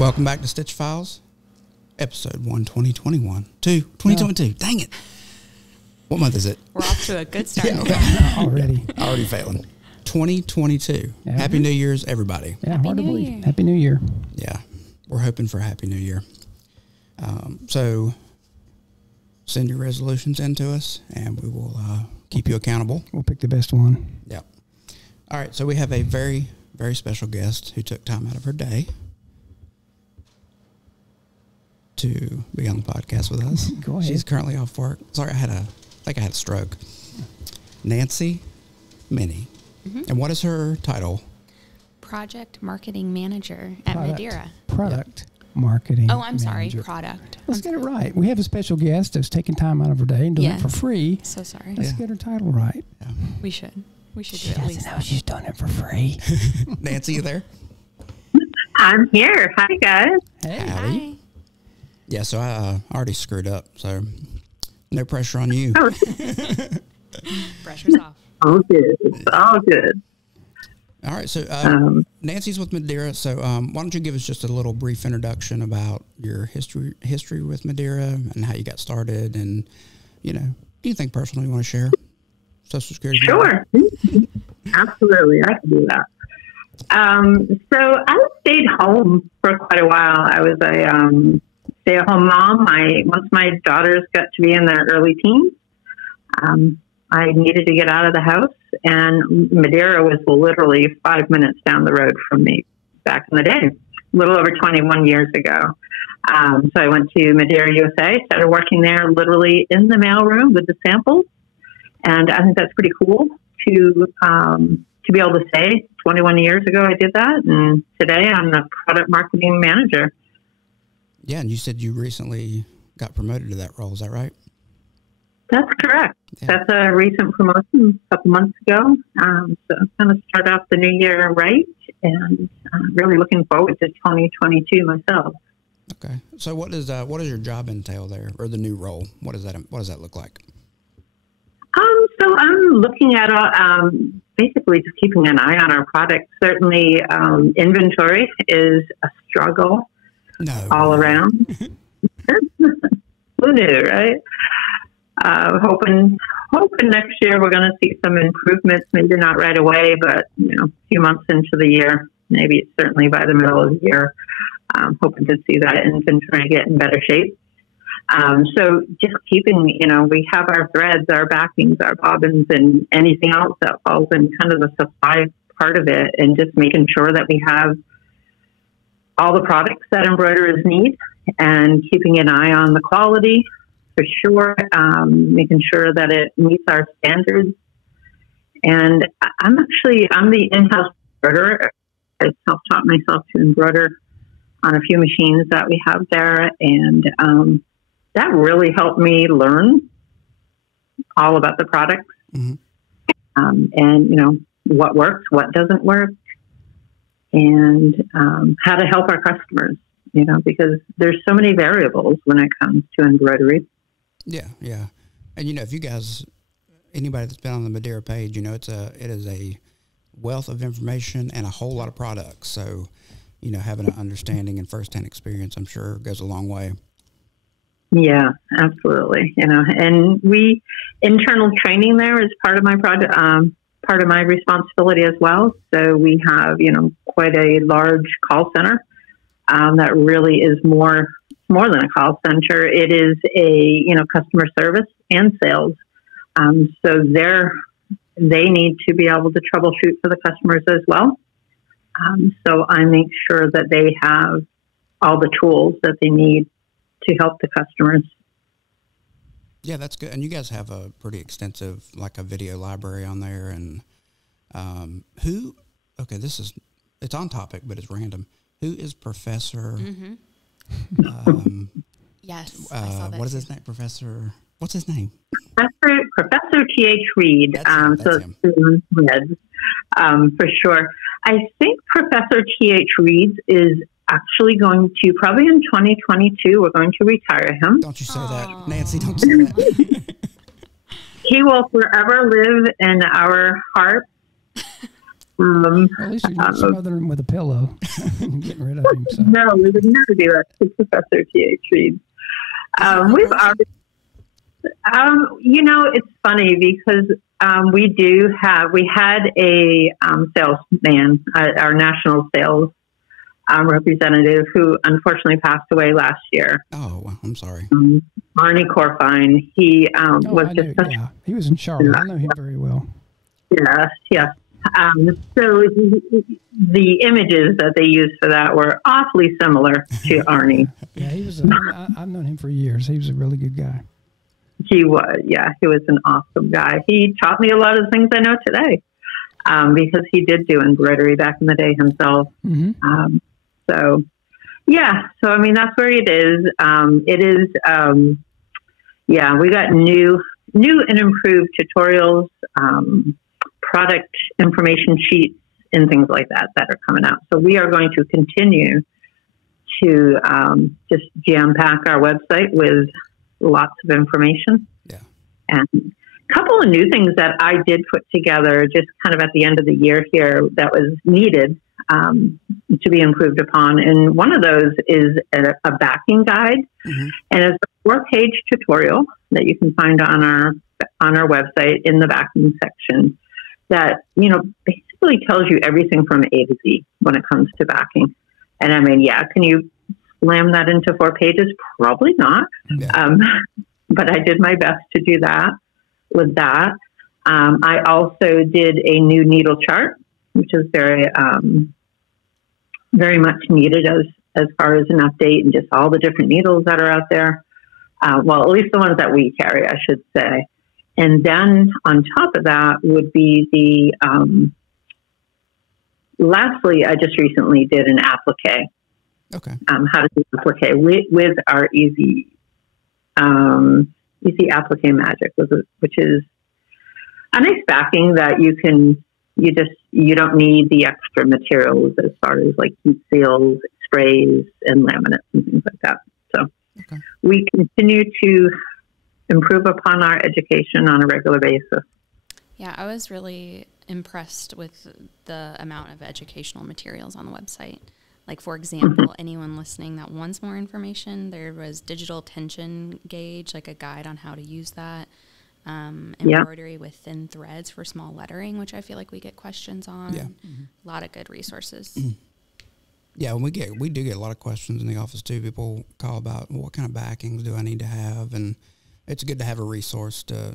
Welcome back to Stitch Files, episode 1, 2021. 2022. Dang it. What month is it? We're off to a good start. Already failing. 2022. Yeah. Happy New Year's, everybody. Yeah, hard to believe. Happy New Year. Yeah, we're hoping for a Happy New Year. So send your resolutions in to us, and we will keep you accountable. We'll pick the best one. Yep. All right, so we have a very, very special guest who took time out of her day to be on the podcast with us. Go ahead. She's currently off work. Sorry, I think I had a stroke. Nancy Minnie. Mm-hmm. And what is her title? Project Marketing Manager at Madeira. Product Marketing Oh, I'm Manager. sorry. Product. Let's get it right. We have a special guest that's taking time out of her day and doing it for free. So sorry. Let's get her title right. Yeah. We should do it at least. Know she's doing it for free. Nancy, you there? I'm here. Hi, guys. Hey. Hi. Yeah, so I already screwed up, so no pressure on you. Oh. Pressure's off. All good. It's all good. All right, so Nancy's with Madeira, so why don't you give us just a little brief introduction about your history with Madeira and how you got started and, anything personal you want to share? Social Security. Sure. Absolutely. I can do that. So I stayed home for quite a while. I was a stay-at-home mom. Once my daughters got to be in their early teens, I needed to get out of the house, and Madeira was literally 5 minutes down the road from me back in the day, a little over 21 years ago. So I went to Madeira USA, started working there literally in the mailroom with the samples, and I think that's pretty cool to be able to say 21 years ago I did that, and today I'm the product marketing manager. Yeah, and you said you recently got promoted to that role. Is that right? That's correct. Yeah. That's a recent promotion a couple months ago. So I'm going to start off the new year right, and really looking forward to 2022 myself. Okay. So what does your job entail there, or the new role? What does that look like? So I'm looking at basically just keeping an eye on our product. Certainly, inventory is a struggle. No. All around. Who knew, right? Hoping next year we're going to see some improvements. Maybe not right away, but a few months into the year, maybe certainly by the middle of the year, hoping to see that inventory get in better shape. So just keeping, we have our threads, our backings, our bobbins, and anything else that falls in kind of the supply part of it, and just making sure that we have all the products that embroiderers need, and keeping an eye on the quality for sure, making sure that it meets our standards. And I'm the in-house embroiderer. I self-taught myself to embroider on a few machines that we have there, and that really helped me learn all about the products, mm-hmm. And what works, what doesn't work, and how to help our customers, because there's so many variables when it comes to embroidery. Yeah. And, if you guys, anybody that's been on the Madeira page, it is a wealth of information and a whole lot of products. So, having an understanding and firsthand experience, I'm sure, goes a long way. Yeah, absolutely. And internal training there is part of my project, part of my responsibility as well. So we have, quite a large call center that really is more than a call center. It is a, customer service and sales. So they need to be able to troubleshoot for the customers as well. So I make sure that they have all the tools that they need to help the customers. Yeah, that's good. And you guys have a pretty extensive, a video library on there. And it's on topic, but it's random. Who is Professor? Mm-hmm. Yes. I saw that. What is his name? What's his name? Professor T.H. Reed. That's him. For sure. I think Professor T.H. Reed is actually going to, probably in 2022, we're going to retire him. Don't you say that, Nancy, don't say that. He will forever live in our hearts At least you're not smothering him with a pillow and getting rid of him. So. No, we would never do that to Professor T.H. Reed. We've already, it's funny because we had a salesman, our national sales representative, who unfortunately passed away last year. Oh, well, I'm sorry. Arnie Corfine. He he was in Charlotte. I know him very well. Yes. So the images that they used for that were awfully similar to Arnie. Yeah, he was. I've known him for years. He was a really good guy. He was, he was an awesome guy. He taught me a lot of the things I know today because he did do embroidery back in the day himself. Mm-hmm. So I mean, that's where it is. It is, we got new and improved tutorials, product information sheets, and things like that are coming out. So we are going to continue to just jam-pack our website with lots of information. Yeah. And a couple of new things that I did put together just kind of at the end of the year here that was needed to be improved upon. And one of those is a backing guide. Mm-hmm. And it's a 4-page tutorial that you can find on our website in the backing section that, basically tells you everything from A to Z when it comes to backing. And I mean, can you slam that into 4 pages? Probably not. Yeah. But I did my best to do that with that. I also did a new needle chart, which is very, very much needed as far as an update and just all the different needles that are out there. Well, at least the ones that we carry, I should say. And then on top of that would be the, lastly, I just recently did an applique. Okay. How to do applique with our easy applique magic, which is a nice backing that you don't need the extra materials as far as like heat seals, sprays, and laminates and things like that. So we continue to improve upon our education on a regular basis. Yeah, I was really impressed with the amount of educational materials on the website. Like, for example, anyone listening that wants more information, there was digital tension gauge, like a guide on how to use that. Embroidery with thin threads for small lettering, which I feel like we get questions on. Yeah. Mm-hmm. A lot of good resources. Yeah, we do get a lot of questions in the office too. People call about what kind of backings do I need to have, and it's good to have a resource to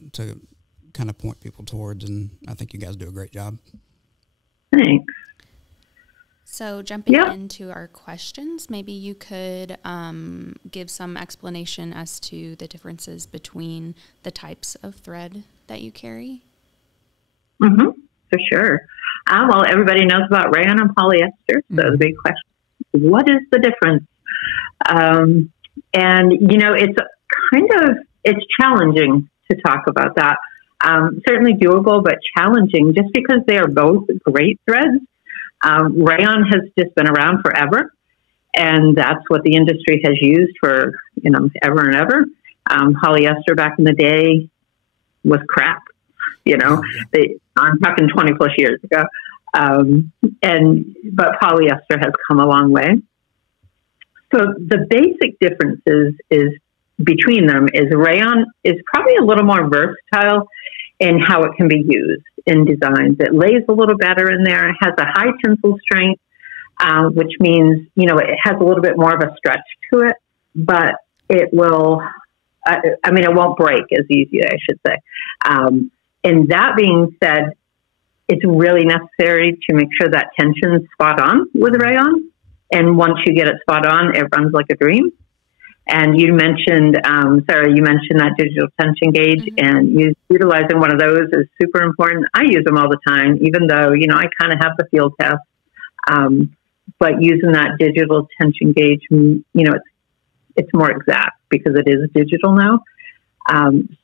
kind of point people towards. And I think you guys do a great job. Thanks. So jumping into our questions, maybe you could give some explanation as to the differences between the types of thread that you carry. Mm-hmm, for sure. Well, everybody knows about rayon and polyester. So the big question, what is the difference? And, it's challenging to talk about that. Certainly doable, but challenging just because they are both great threads. Rayon has just been around forever, and that's what the industry has used for, ever and ever. Polyester back in the day was crap, I'm talking 20 plus years ago. But polyester has come a long way. So the basic differences between them is rayon is probably a little more versatile in how it can be used in designs. It lays a little better in there. It has a high tensile strength, which means, it has a little bit more of a stretch to it, but it will, it won't break as easy, I should say. And that being said, it's really necessary to make sure that tension's spot on with rayon. And once you get it spot on, it runs like a dream. And you mentioned, Sarah, that digital tension gauge, and utilizing one of those is super important. I use them all the time, even though, I kind of have the field test. But using that digital tension gauge, it's more exact because it is digital now.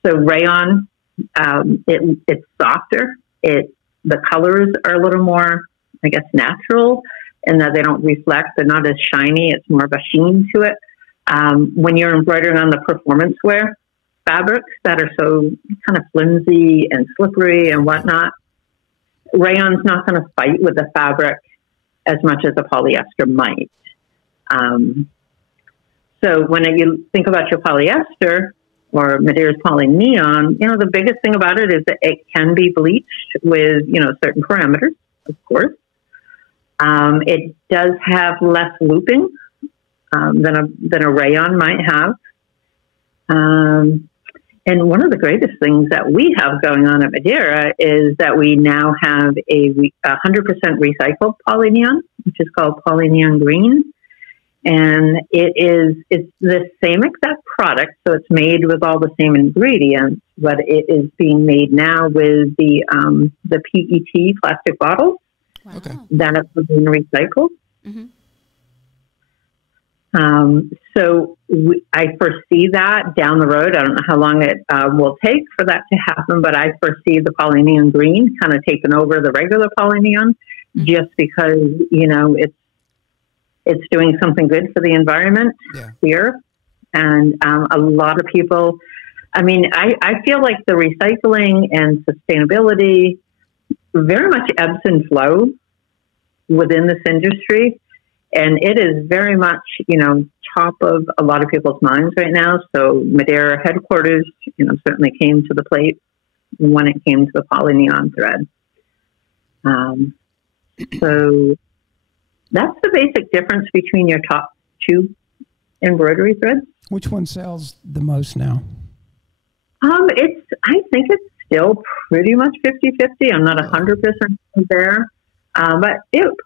So rayon, it's softer. The colors are a little more, I guess, natural, in that they don't reflect. They're not as shiny. It's more of a sheen to it. When you're embroidering on the performance wear fabrics that are so kind of flimsy and slippery and whatnot, rayon's not going to fight with the fabric as much as a polyester might. So when you think about your polyester or Madeira's polyneon, the biggest thing about it is that it can be bleached with, certain parameters, of course. It does have less looping than a rayon might have. And one of the greatest things that we have going on at Madeira is that we now have a 100% recycled polyneon, which is called polyneon green. And it's the same exact product, so it's made with all the same ingredients, but it is being made now with the PET plastic bottles. Wow. Okay. That have been recycled. Mm-hmm. So I foresee that down the road. I don't know how long it will take for that to happen, but I foresee the polyneon green kind of taking over the regular polyneon, just because it's doing something good for the environment here, and a lot of people. I mean, I feel like the recycling and sustainability very much ebbs and flows within this industry. And it is very much, top of a lot of people's minds right now. So Madeira headquarters, certainly came to the plate when it came to the polyneon thread. So that's the basic difference between your top two embroidery threads. Which one sells the most now? I think it's still pretty much 50-50. I'm not 100% there. But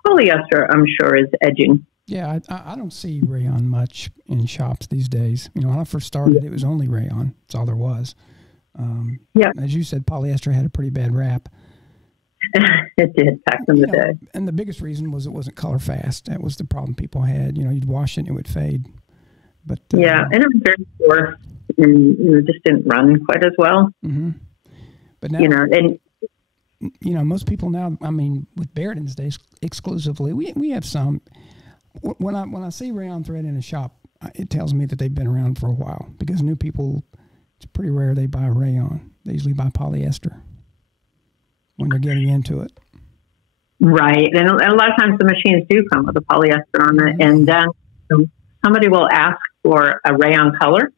polyester, I'm sure, is edging. Yeah, I don't see rayon much in shops these days. When I first started, it was only rayon. That's all there was. As you said, polyester had a pretty bad rap. It did back in the day. And the biggest reason was it wasn't color fast. That was the problem people had. You'd wash it and it would fade. But and it was very coarse and just didn't run quite as well. Mm-hmm. But now, most people now, with Barudan's days exclusively, we have some. When I see rayon thread in a shop, it tells me that they've been around for a while, because new people, it's pretty rare they buy rayon. They usually buy polyester when they're getting into it. Right. And a lot of times the machines do come with a polyester on it. And then somebody will ask for a rayon color,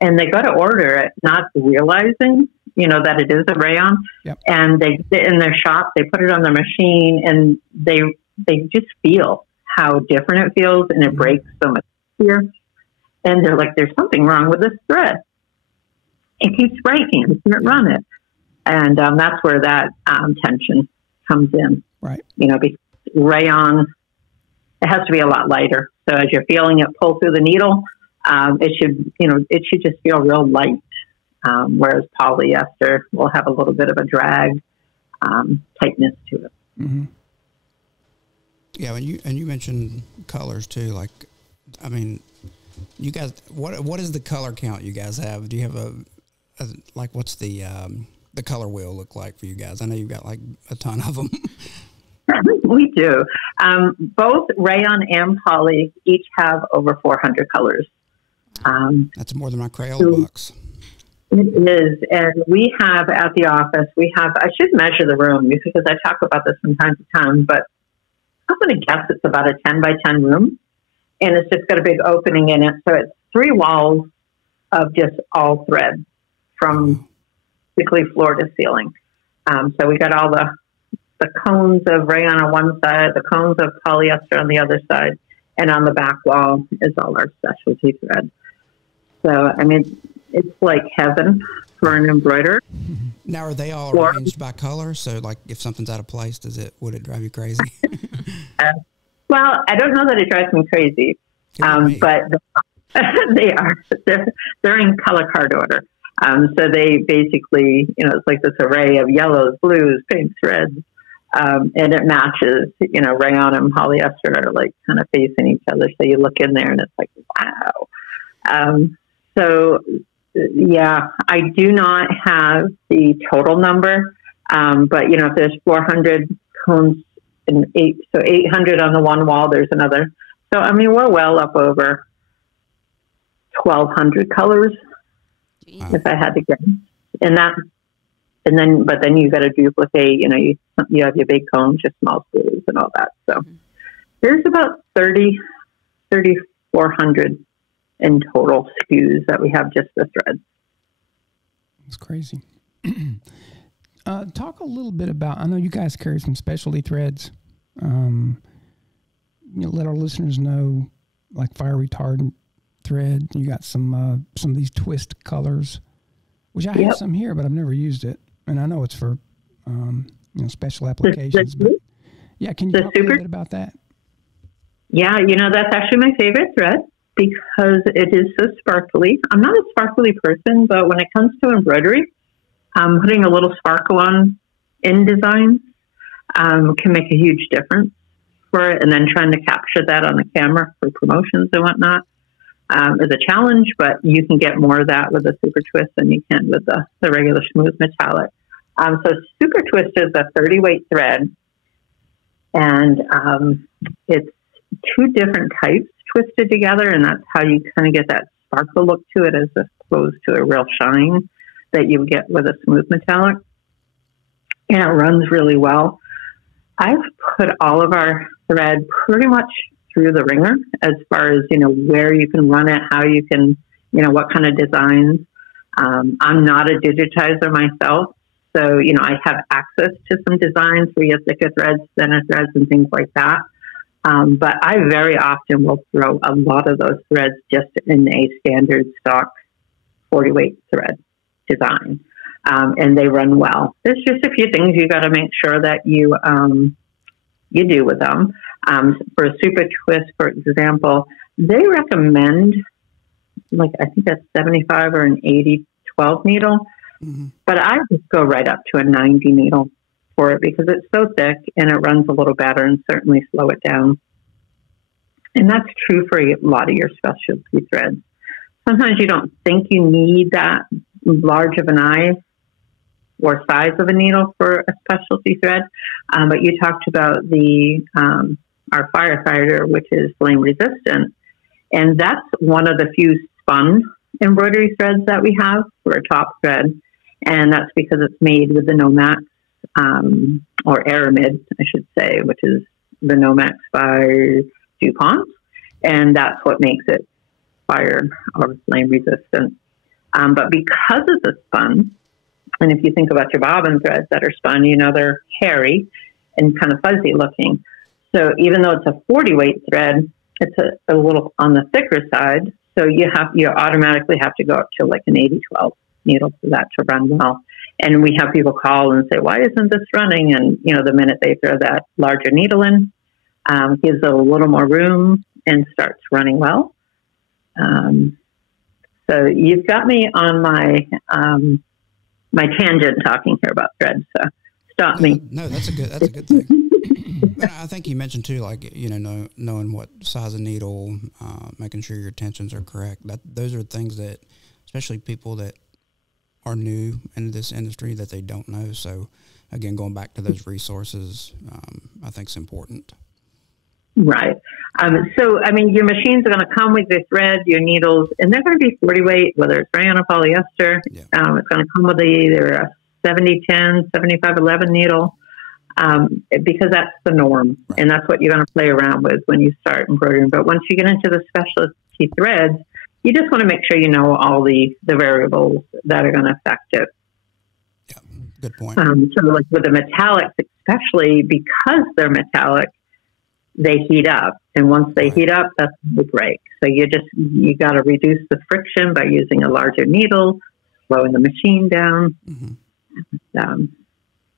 and they go to order it not realizing, that it is a rayon. Yep. And they sit in their shop, they put it on their machine, and they just feel how different it feels, and it breaks so much easier. And they're like, there's something wrong with this thread. It keeps breaking. I can't run it. And that's where that tension comes in. Right. Because rayon, it has to be a lot lighter. So as you're feeling it pull through the needle, it should just feel real light. Whereas polyester will have a little bit of a drag, tightness to it. Mm-hmm. Yeah, and you mentioned colors too. You guys, what is the color count you guys have? Do you have what's the color wheel look like for you guys? I know you've got a ton of them. We do. Both rayon and poly each have over 400 colors. That's more than my Crayola box. It is. And we have at the office, I should measure the room because I talk about this from time to time, but I'm going to guess it's about a 10 by 10 room. And it's just got a big opening in it. So it's 3 walls of just all thread from basically floor to ceiling. So we got all the cones of rayon on one side, the cones of polyester on the other side, and on the back wall is all our specialty thread. So, it's like heaven for an embroiderer. Now, are they all arranged by color? So, if something's out of place, would it drive you crazy? Well, I don't know that it drives me crazy, but they are. They're in color card order. So they basically, it's like this array of yellows, blues, pinks, reds, and it matches. Rayon and polyester are kind of facing each other. So you look in there and it's like, wow. So yeah, I do not have the total number, but if there's 400 cones and 800 on the one wall, there's another. So we're well up over 1,200 colors. Jeez. If I had to guess, and but then you got to duplicate, you have your big cones, your small spools and all that. So there's about 3,400 in total SKUs that we have just the threads. That's crazy. Talk a little bit about, I know you guys carry some specialty threads. Let our listeners know, like fire retardant thread. You got some of these twist colors, which I have some here, but I've never used it. And I know it's for special applications. But yeah, can you talk a little bit about that? Yeah, that's actually my favorite thread because it is so sparkly. I'm not a sparkly person, but when it comes to embroidery, putting a little sparkle on in design can make a huge difference for it. And then trying to capture that on the camera for promotions and whatnot is a challenge, but you can get more of that with a super twist than you can with the regular smooth metallic. So super twist is a 30 weight thread, and it's two different types twisted together, and that's how you kind of get that sparkle look to it as opposed to a real shine that you get with a smooth metallic. And it runs really well. I've put all of our thread pretty much through the ringer as far as, where you can run it, how you can, what kind of designs. I'm not a digitizer myself. So, I have access to some designs where you have thicker threads, thinner threads, and things like that. But I very often will throw a lot of those threads just in a standard stock 40 weight thread design. And they run well. There's just a few things you got to make sure that you do with them. For a super twist, for example, they recommend I think that's 75 or an 80-12 needle. Mm-hmm. But I just go right up to a 90 needle for it because it's so thick and it runs a little better and certainly slow it down. And that's true for a lot of your specialty threads. Sometimes you don't think you need that large of an eye or size of a needle for a specialty thread. But you talked about our firefighter, which is flame resistant. And that's one of the few spun embroidery threads that we have for a top thread. And that's because it's made with the Nomax, or Aramid, I should say, which is the Nomax by DuPont. And that's what makes it fire or flame resistant. But because it's a spun, and if you think about your bobbin threads that are spun, they're hairy and kind of fuzzy looking. So even though it's a 40 weight thread, it's a little on the thicker side. So you automatically have to go up to like an 80-12 needle for that to run well. And we have people call and say, why isn't this running? And, the minute they throw that larger needle in, gives it a little more room and starts running well. So you've got me on my tangent talking here about threads. So stop me. No, that's a good thing. I think you mentioned too, knowing what size of needle, making sure your tensions are correct. Those are things that, especially people that are new in this industry, that they don't know. So again, going back to those resources, I think is important. Right. Your machines are going to come with your thread, your needles, and they're going to be 40 weight, whether it's rayon or polyester. Yeah. It's going to come with either a 70-10, 75-11 needle, because that's the norm. Right. And that's what you're going to play around with when you start embroidering. But once you get into the specialty threads, you just want to make sure you know all the variables that are going to affect it. Yeah, good point. So like with the metallics, especially because they're metallic, they heat up. And once they heat up, that's the break. So you got to reduce the friction by using a larger needle, slowing the machine down. Mm-hmm.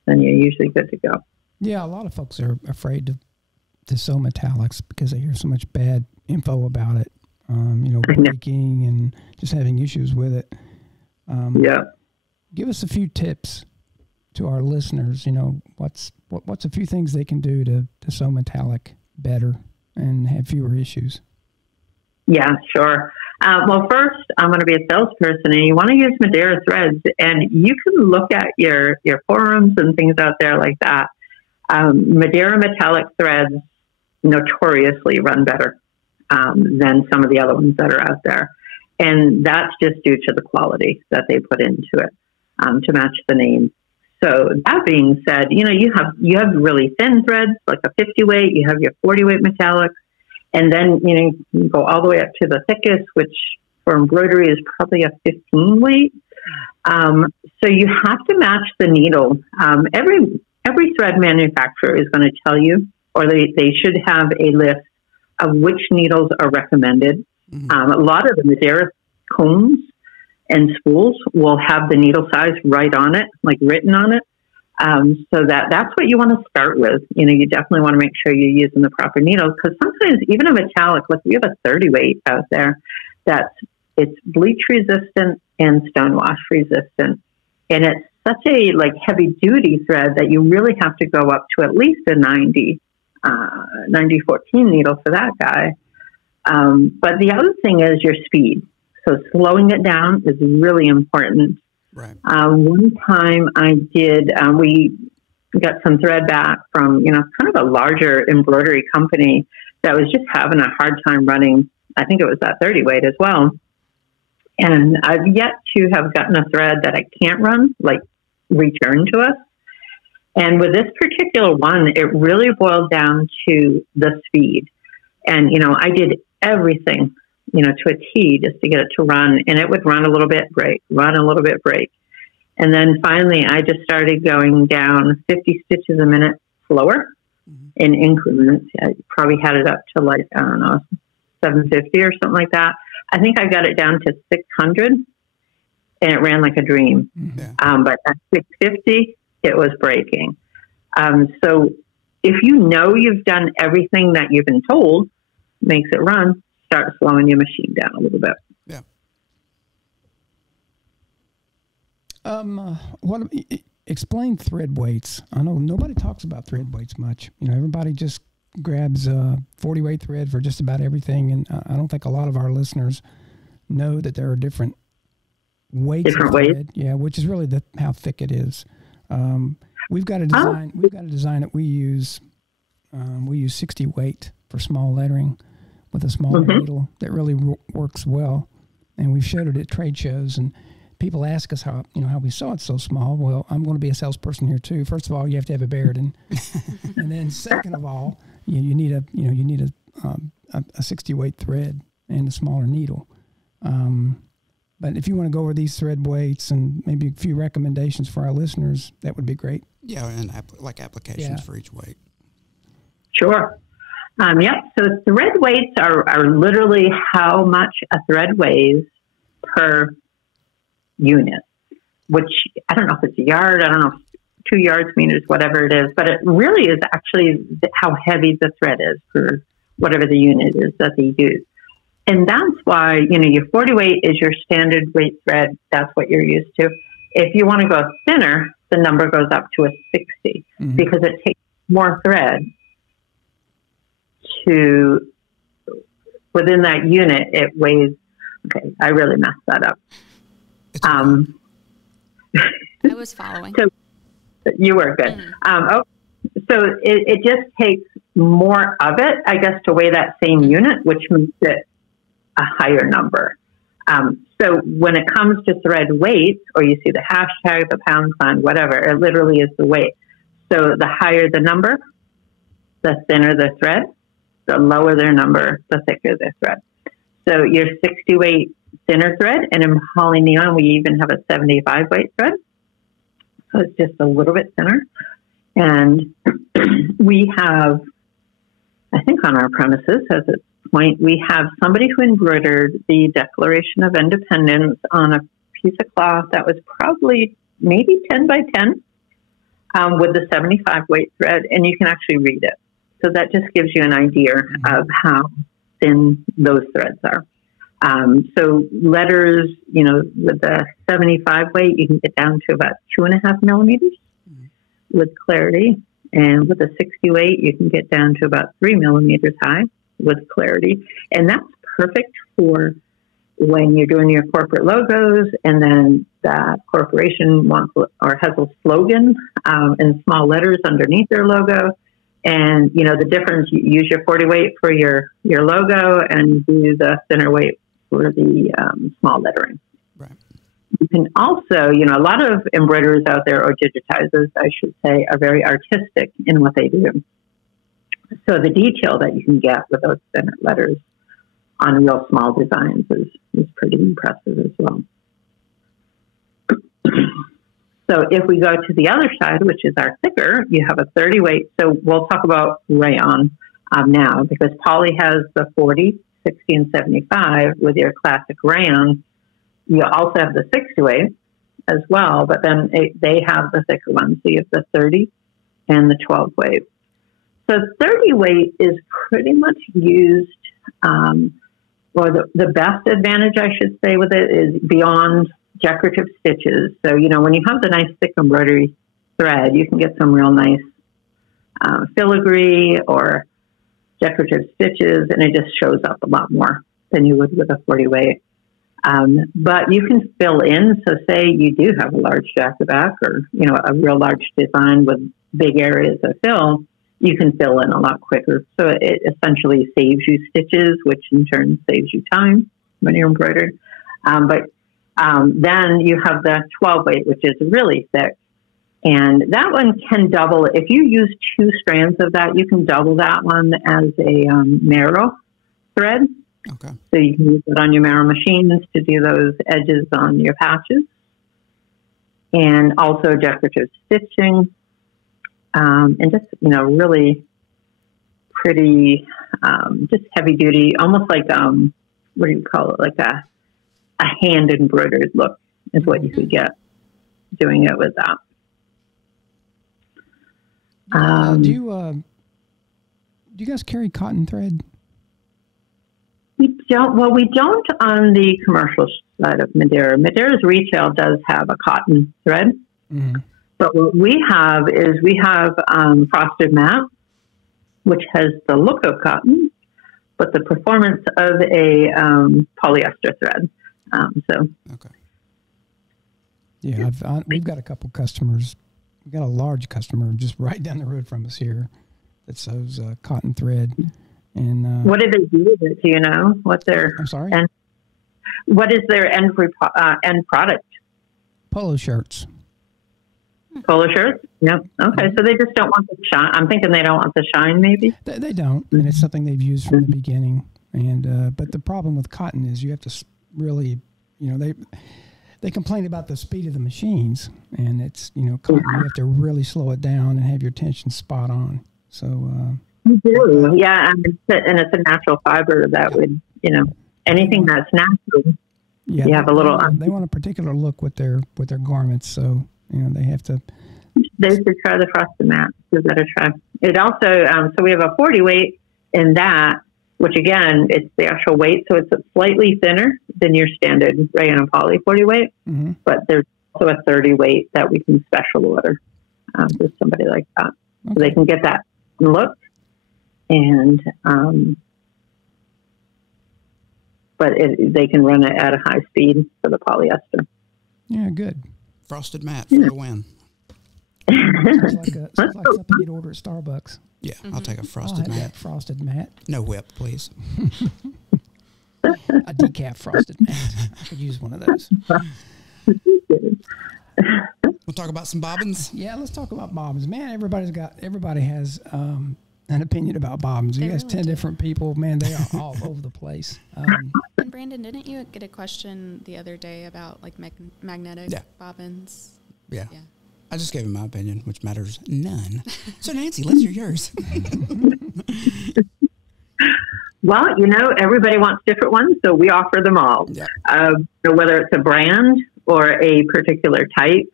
Then you're usually good to go. Yeah, a lot of folks are afraid to sew metallics because they hear so much bad info about it. Breaking and just having issues with it. Give us a few tips to our listeners. What's a few things they can do to sew metallic better and have fewer issues? Yeah, sure. Well, first, I'm going to be a salesperson, and you want to use Madeira threads, and you can look at your forums and things out there like that. Madeira metallic threads notoriously run better than some of the other ones that are out there. And that's just due to the quality that they put into it to match the name. So that being said, you have really thin threads, like a 50 weight, you have your 40 weight metallics, and then, you go all the way up to the thickest, which for embroidery is probably a 15 weight. So you have to match the needle. Every thread manufacturer is going to tell you, or they should have a list of which needles are recommended. A lot of the Madeira combs and spools will have the needle size right on it, like written on it. So that's what you want to start with. You definitely want to make sure you're using the proper needles, because sometimes even a metallic, like we have a 30 weight out there, it's bleach resistant and stone wash resistant. And it's such a heavy duty thread that you really have to go up to at least a 90 14 needle for that guy. But the other thing is your speed. So slowing it down is really important. Right. One time I did, we got some thread back from, kind of a larger embroidery company that was just having a hard time running. I think it was that 30 weight as well. And I've yet to have gotten a thread that I can't run, return to us. And with this particular one, it really boiled down to the speed. And, I did everything, to a T just to get it to run. And it would run a little bit, break, run a little bit, break. And then finally, I just started going down 50 stitches a minute slower in increments. I probably had it up to 750 or something like that. I think I got it down to 600 and it ran like a dream. Yeah. But at 650, it was breaking. So if you've done everything that you've been told makes it run, start slowing your machine down a little bit. Yeah. Explain thread weights. I know nobody talks about thread weights much. Everybody just grabs 40 weight thread for just about everything, and I don't think a lot of our listeners know that there are different weights. Different weights. Yeah, which is really how thick it is. We've got a design. We've got a design that we use. We use 60 weight for small lettering with a smaller needle that really works well, and we've showed it at trade shows. And people ask us how we saw it so small. Well, I'm going to be a salesperson here too. First of all, you have to have a Barudan, and then second of all, you need a 60 weight thread and a smaller needle. But if you want to go over these thread weights and maybe a few recommendations for our listeners, that would be great. Yeah, and applications for each weight. Sure. So thread weights are literally how much a thread weighs per unit, which I don't know if it's a yard, I don't know if it's 2 yards, meters, whatever it is, but it really is actually how heavy the thread is for whatever the unit is that they use. And that's why, your 40 weight is your standard weight thread. That's what you're used to. If you want to go thinner, the number goes up to a 60 because it takes more thread to, within that unit, it weighs, okay, I really messed that up. I was following. So you were good. So it just takes more of it, I guess, to weigh that same unit, which makes it a higher number. So when it comes to thread weight, or you see the hashtag, the pound sign, whatever, it literally is the weight. So the higher the number, the thinner the thread. The lower their number, the thicker the thread. So your 60 weight thinner thread, and in Holly Neon, we even have a 75 weight thread. So it's just a little bit thinner. And we have, I think on our premises, at this point, we have somebody who embroidered the Declaration of Independence on a piece of cloth that was probably maybe 10 by 10 with the 75 weight thread, and you can actually read it. So that just gives you an idea of how thin those threads are. So letters, with the 75 weight, you can get down to about 2.5 millimeters with clarity. And with the 60 weight, you can get down to about 3 millimeters high with clarity. And that's perfect for when you're doing your corporate logos, and then the corporation wants or has a slogan in small letters underneath their logo. And, the difference, you use your 40 weight for your logo and do the thinner weight for the small lettering. Right. You can also, you know, a lot of embroiderers out there, or digitizers, I should say, are very artistic in what they do. So the detail that you can get with those thinner letters on real small designs is pretty impressive as well. So if we go to the other side, which is our thicker, you have a 30 weight. So we'll talk about rayon now, because poly has the 40, 60, and 75 with your classic rayon. You also have the 60 weight as well, but then they have the thicker one. So you have the 30 and the 12 weight. So 30 weight is pretty much used, or the best advantage, I should say, with it is beyond decorative stitches. So, you know, when you have the nice thick embroidery thread, you can get some real nice filigree or decorative stitches, and it just shows up a lot more than you would with a 40 weight. But you can fill in. So say you do have a large jack-to-back, or, you know, a real large design with big areas of fill, you can fill in a lot quicker. So it essentially saves you stitches, which in turn saves you time when you're embroidering. Then you have the 12 weight, which is really thick. And that one can double. If you use 2 strands of that, you can double that one as a marrow thread. Okay. So you can use it on your marrow machines to do those edges on your patches. And also decorative stitching. And just, you know, really pretty, just heavy duty, almost like, what do you call it? Like a hand embroidered look is what you could get doing it with that. Do you guys carry cotton thread? We don't. Well, we don't on the commercial side of Madeira. Madeira's retail does have a cotton thread. Mm-hmm. But what we have is frosted matte, which has the look of cotton, but the performance of a polyester thread. Okay. Yeah, we've got a couple customers. We've got a large customer just right down the road from us here that sews cotton thread. And what do they do with it? Do you know what their? I'm sorry. What is their end product? Polo shirts. Polo shirts? Yep. Okay, so they just don't want the shine. I'm thinking they don't want the shine, maybe? They don't, and it's something they've used from the beginning. And but the problem with cotton is you have to really, you know, they complain about the speed of the machines, and it's, you know, cotton, you have to really slow it down and have your tension spot on. So you do, yeah, and it's a natural fiber that would, you know, anything that's natural. Yeah, you have a little. They want a particular look with their garments, so. You know, they have to. They should try the frosted matte. Give that a try. It also, so we have a 40 weight in that, which again, it's the actual weight, so it's slightly thinner than your standard rayon and poly 40 weight. Mm-hmm. But there's also a 30 weight that we can special order for somebody like that, so they can get that look. And but they can run it at a high speed for the polyester. Yeah, good. Frosted matte for the win. Sounds like something you'd order at Starbucks. Yeah, I'll take a frosted matte. Frosted matte. No whip, please. A decaf frosted matte. I could use one of those. We'll talk about some bobbins. Yeah, let's talk about bobbins. Man, everybody has an opinion about bobbins. You guys, really 10 different people. Man, they are all over the place. And Brandon, didn't you get a question the other day about like magnetic bobbins? Yeah. I just gave him my opinion, which matters none. So Nancy, let's hear yours. Well, you know, everybody wants different ones, so we offer them all. Yeah. So whether it's a brand or a particular type,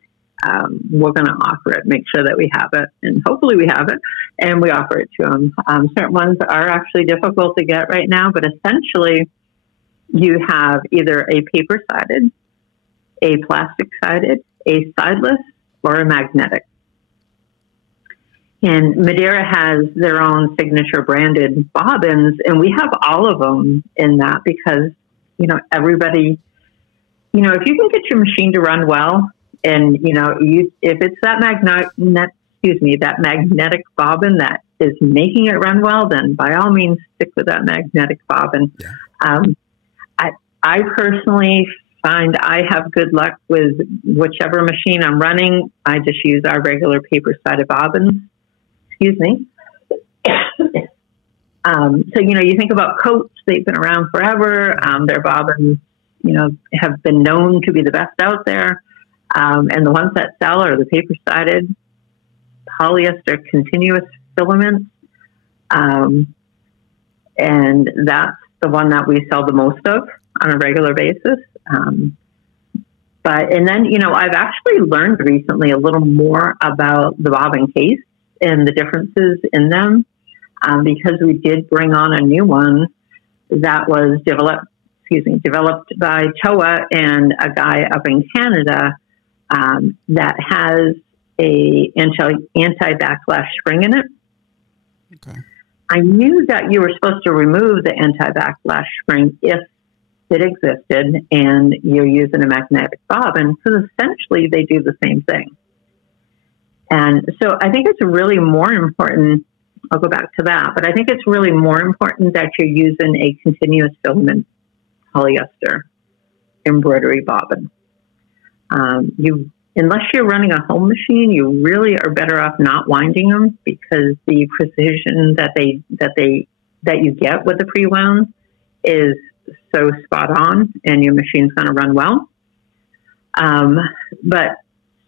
we're going to offer it, make sure that we have it, and hopefully we have it, and we offer it to them. Certain ones are actually difficult to get right now, but essentially you have either a paper-sided, a plastic-sided, a sideless, or a magnetic. And Madeira has their own signature branded bobbins, and we have all of them in that because, you know, everybody, you know, if you can get your machine to run well, and, you know, if it's that magnetic bobbin that is making it run well, then by all means stick with that magnetic bobbin. Yeah. I personally find I have good luck with whichever machine I'm running. I just use our regular paper-sided bobbins. Excuse me. So, you think about coats, they've been around forever. Their bobbins, have been known to be the best out there. And the ones that sell are the paper-sided, polyester continuous filaments. And that's the one that we sell the most of on a regular basis. And then, I've actually learned recently a little more about the bobbin case and the differences in them, because we did bring on a new one that was developed by TOA and a guy up in Canada, that has a anti-backlash spring in it. Okay. I knew that you were supposed to remove the anti-backlash spring if it existed and you're using a magnetic bobbin, because essentially they do the same thing. And so I think it's really more important, I'll go back to that, but I think it's really more important that you're using a continuous filament polyester embroidery bobbin. Unless you're running a home machine, you really are better off not winding them, because the precision that you get with the pre-wound is so spot on, and your machine's going to run well. But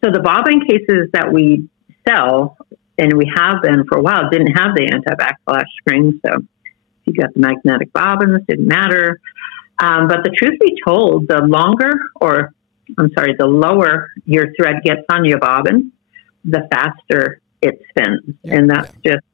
so the bobbin cases that we sell, and we have been for a while, didn't have the anti-backlash spring. So if you got the magnetic bobbins, didn't matter. But the truth be told, the lower your thread gets on your bobbin, the faster it spins. Yeah, and that's just,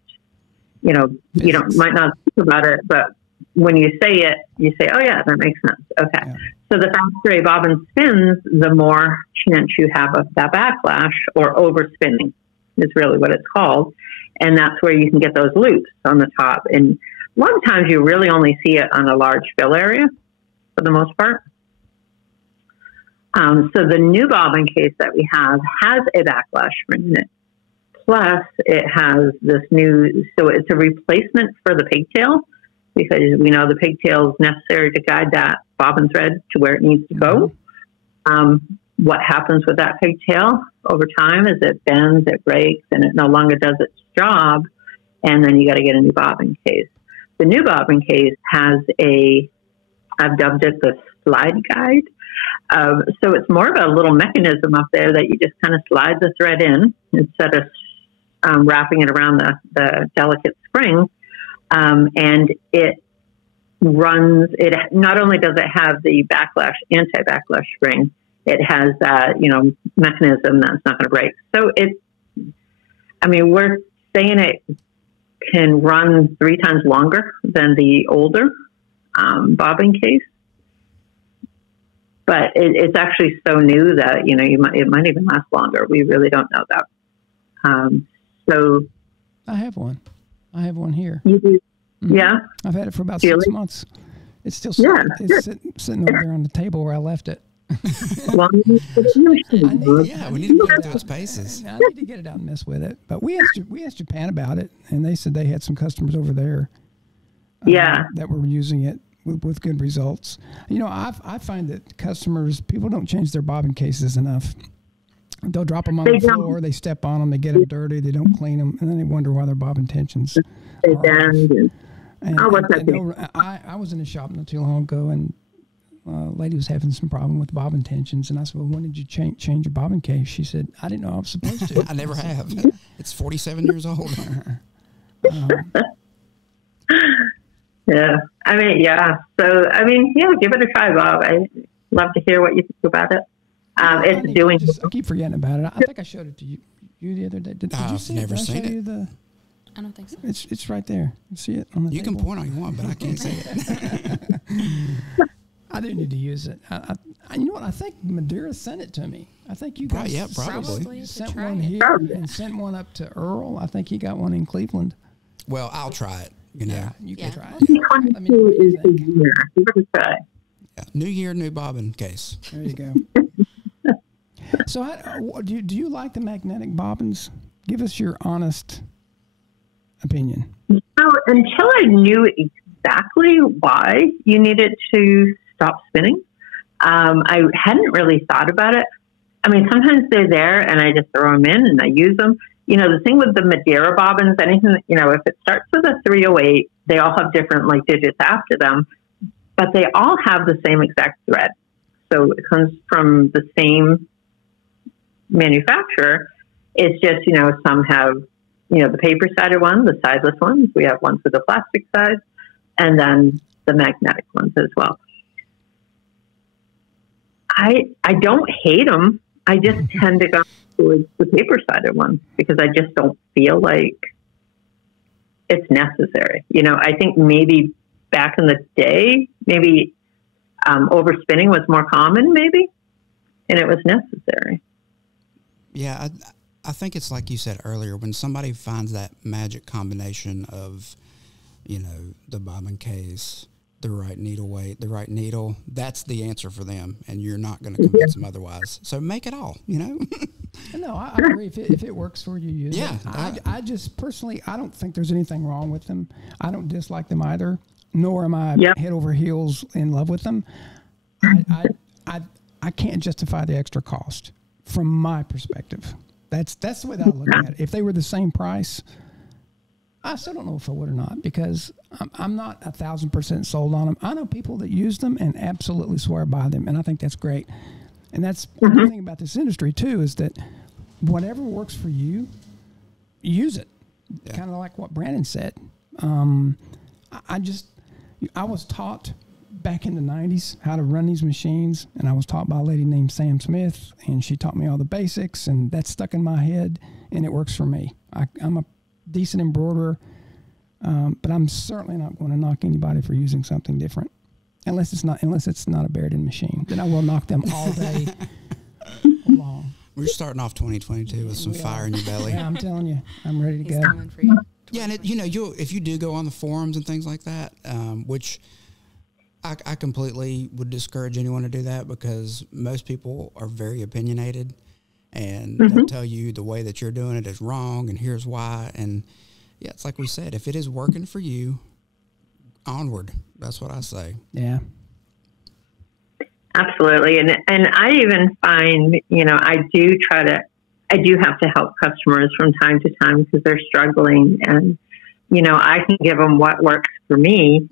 might not think about it, but when you say it, you say, oh yeah, that makes sense. Okay. Yeah. So the faster a bobbin spins, the more chance you have of that backlash, or overspinning is really what it's called. And that's where you can get those loops on the top. And a lot of times you really only see it on a large fill area for the most part. So the new bobbin case that we have has a backlash spring in it. Plus it has this so it's a replacement for the pigtail, because we know the pigtail is necessary to guide that bobbin thread to where it needs to go. What happens with that pigtail over time is it bends, it breaks, and it no longer does its job, and then you got to get a new bobbin case. The new bobbin case has I've dubbed it the slide guide. So it's more of a little mechanism up there that you just kind of slide the thread in instead of wrapping it around the delicate spring. And it runs, not only does it have the anti-backlash spring, it has that, mechanism that's not going to break. So we're saying it can run 3 times longer than the older bobbin case. But it's actually so new that, it might even last longer. We really don't know that. So I have one. I have one here. You do? Mm-hmm. Yeah. I've had it for about 6 months. It's still sitting over there on the table where I left it. We need to get into its paces. I need to get it out and mess with it. But we asked Japan about it, and they said they had some customers over there that were using it with good results. I find that people don't change their bobbin cases enough. They'll drop them on the floor, they step on them, they get them dirty, they don't clean them, and then they wonder why their bobbin tensions. They bend. I was in a shop not too long ago, and a lady was having some problem with bobbin tensions, and I said, well, when did you change your bobbin case? She said, I didn't know I was supposed to. I never have. It's 47 years old. Yeah. So, give it a try, Bob. I'd love to hear what you think about it. I keep forgetting about it. I think I showed it to you the other day. Did you see never it? seen it. I don't think so. It's right there. You see it on the You table? can point all you want, but I can't see it. I do need to use it. You know what? I think Madeira sent it to me. I think you guys probably sent one here and sent one up to Earl. I think he got one in Cleveland. Well, I'll try it. Yeah, you can try it. 2022 is the year. Give it a try. Yeah. New year, new bobbin case. There you go. So, do you like the magnetic bobbins? Give us your honest opinion. So, until I knew exactly why you needed to stop spinning, I hadn't really thought about it. I mean, sometimes they're there and I just throw them in and I use them. You know, the thing with the Madeira bobbins, anything, you know, if it starts with a 308, they all have different like digits after them, but they all have the same exact thread. So it comes from the same manufacturer. It's just, you know, some have, you know, the paper-sided ones, the sideless ones. We have ones with the plastic sides, and then the magnetic ones as well. I don't hate them. I just tend to go towards the paper-sided ones because I just don't feel like it's necessary. You know, I think maybe back in the day, maybe overspinning was more common, maybe, and it was necessary. Yeah, I think it's like you said earlier, when somebody finds that magic combination of, you know, the bobbin case, the right needle weight, the right needle, that's the answer for them, and you're not going to convince them otherwise. So make it all, you know? No, I agree. If it works for you, use it. I just personally, I don't think there's anything wrong with them. I don't dislike them either, nor am I head over heels in love with them. I can't justify the extra cost from my perspective. That's the way that I look at it. If they were the same price, I still don't know if I would or not, because I'm not 1,000% sold on them. I know people that use them and absolutely swear by them, and I think that's great. And that's the thing about this industry too, is that whatever works for you, use it. Yeah. Kind of like what Brandon said. I was taught back in the 90s how to run these machines, and I was taught by a lady named Sam Smith, and she taught me all the basics, and that stuck in my head, and it works for me. I'm a decent embroiderer, but I'm certainly not going to knock anybody for using something different, unless it's not a Barudan machine. Then I will knock them all day long. We're starting off 2022 with some fire in your belly. Yeah, I'm telling you, I'm ready to go. Coming for you. Yeah, and you know, if you do go on the forums and things like that, which I completely would discourage anyone to do that, because most people are very opinionated, and they'll tell you the way that you're doing it is wrong, and here's why. And yeah, it's like we said, if it is working for you, onward. That's what I say. Yeah. Absolutely. And I even find, you know, I do have to help customers from time to time because they're struggling, and, you know, I can give them what works for me.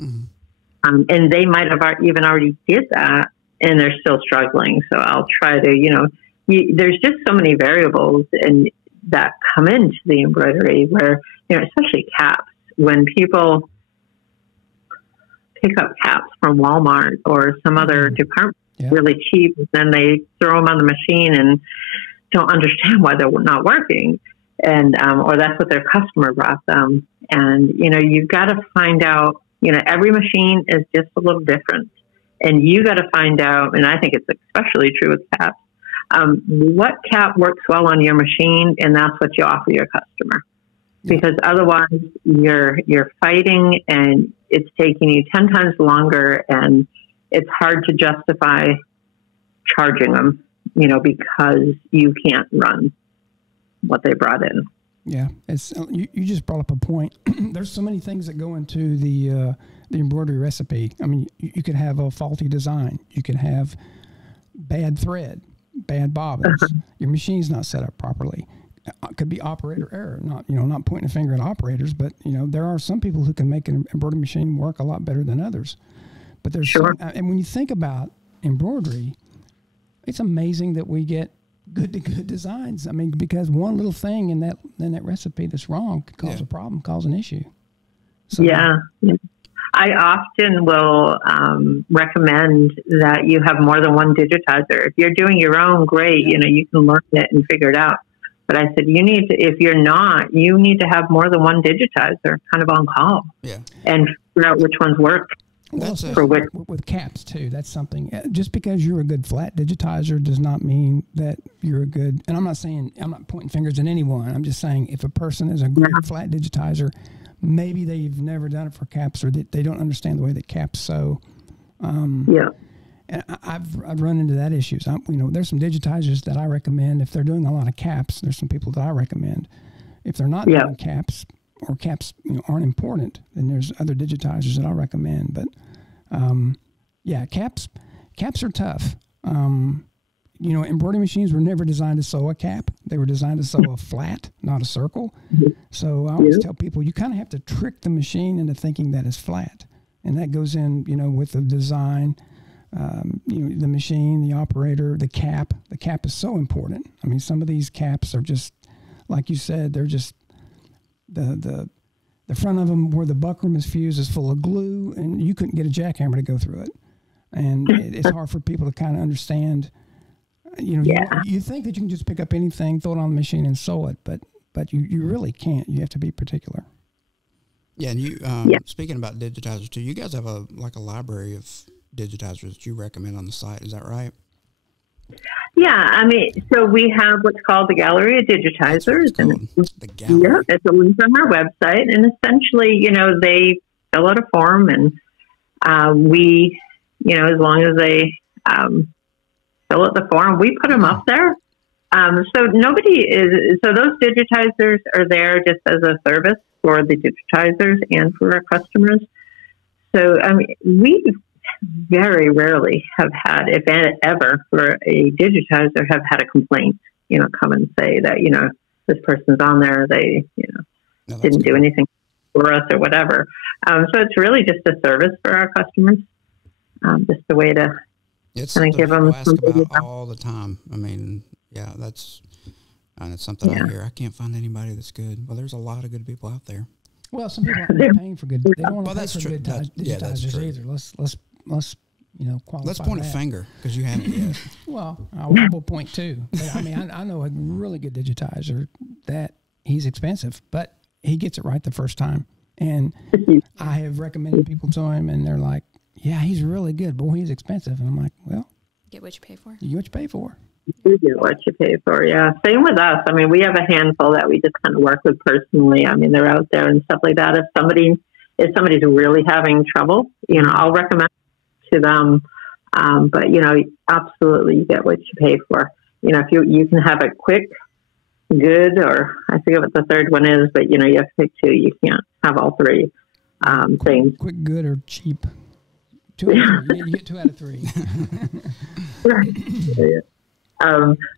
And they might have even already did that, and they're still struggling. So I'll try to, you know, there's just so many variables that come into the embroidery where, you know, especially caps, when people pick up caps from Walmart or some other department really cheap, then they throw them on the machine and don't understand why they're not working. And, or that's what their customer brought them. And, you know, you've got to find out, you know, every machine is just a little different, and you got to find out, and I think it's especially true with caps, what cap works well on your machine, and that's what you offer your customer. Because otherwise you're fighting, and it's taking you 10 times longer, and it's hard to justify charging them, you know, because you can't run what they brought in. Yeah, it's you just brought up a point. There's so many things that go into the embroidery recipe. I mean, you could have a faulty design. You could have bad thread, bad bobbins. Your machine's not set up properly. It could be operator error. Not pointing a finger at operators, but, you know, there are some people who can make an embroidery machine work a lot better than others. But there's and when you think about embroidery, it's amazing that we get good to good designs. I mean, because one little thing in that recipe that's wrong could cause a problem, cause an issue. So, I often will recommend that you have more than one digitizer. If you're doing your own, great. You know, you can learn it and figure it out. But I said, you need to, if you're not, you need to have more than one digitizer kind of on call. Yeah. And figure out which ones work. Well, with caps too, that's something. Just because you're a good flat digitizer does not mean that you're a good. And I'm not pointing fingers at anyone. I'm just saying, if a person is a great flat digitizer, maybe they've never done it for caps, or they don't understand the way that caps sew. And I've run into that issues. There's some digitizers that I recommend if they're doing a lot of caps. There's some people that I recommend. If they're not doing caps, or caps aren't important, then there's other digitizers that I recommend. But caps are tough. Embroidery machines were never designed to sew a cap. They were designed to sew a flat, not a circle. So I always tell people you kind of have to trick the machine into thinking that it's flat. And that goes in, with the design, the machine, the operator, the cap. The cap is so important. I mean, some of these caps are just, like you said, they're just the front of them where the buckram is fused is full of glue, and you couldn't get a jackhammer to go through it. And it's hard for people to kind of understand. You think that you can just pick up anything, throw it on the machine, and sew it, but you really can't. You have to be particular. Yeah, and you speaking about digitizers too, you guys have a library of digitizers that you recommend on the site. Is that right? Yeah, I mean, so we have what's called the Gallery of Digitizers, and the gallery. Yeah, it's a link on our website, and essentially, they fill out a form, and we, as long as they fill out the form, we put them up there. So those digitizers are there just as a service for the digitizers and for our customers. So, I mean, we very rarely have had, if ever, for a digitizer have had a complaint, come and say that, this person's on there, they, didn't do anything for us or whatever. So it's really just a service for our customers, just a way to kind of give them something about all the time. I mean, yeah, that's something I hear. I can't find anybody that's good. Well, there's a lot of good people out there. Well, some people aren't paying for good. They don't want to pay for good digitizers either. Let's qualify. Let's point a finger because you haven't yet. Well, I will point too. But, I mean, I know a really good digitizer that he's expensive, but he gets it right the first time. And I have recommended people to him, and they're like, "Yeah, he's really good. Boy, he's expensive." And I'm like, "Well, get what you pay for. You get what you pay for." You get what you pay for, yeah. Same with us. I mean, we have a handful that we just kind of work with personally. I mean, they're out there and stuff like that. If somebody's really having trouble, I'll recommend to them. But absolutely, you get what you pay for. If you can have it quick, good, or I forget what the third one is, but you have to pick two. You can't have all three things. Quick, good, or cheap. 2 out of 3. You get 2 out of 3. Right.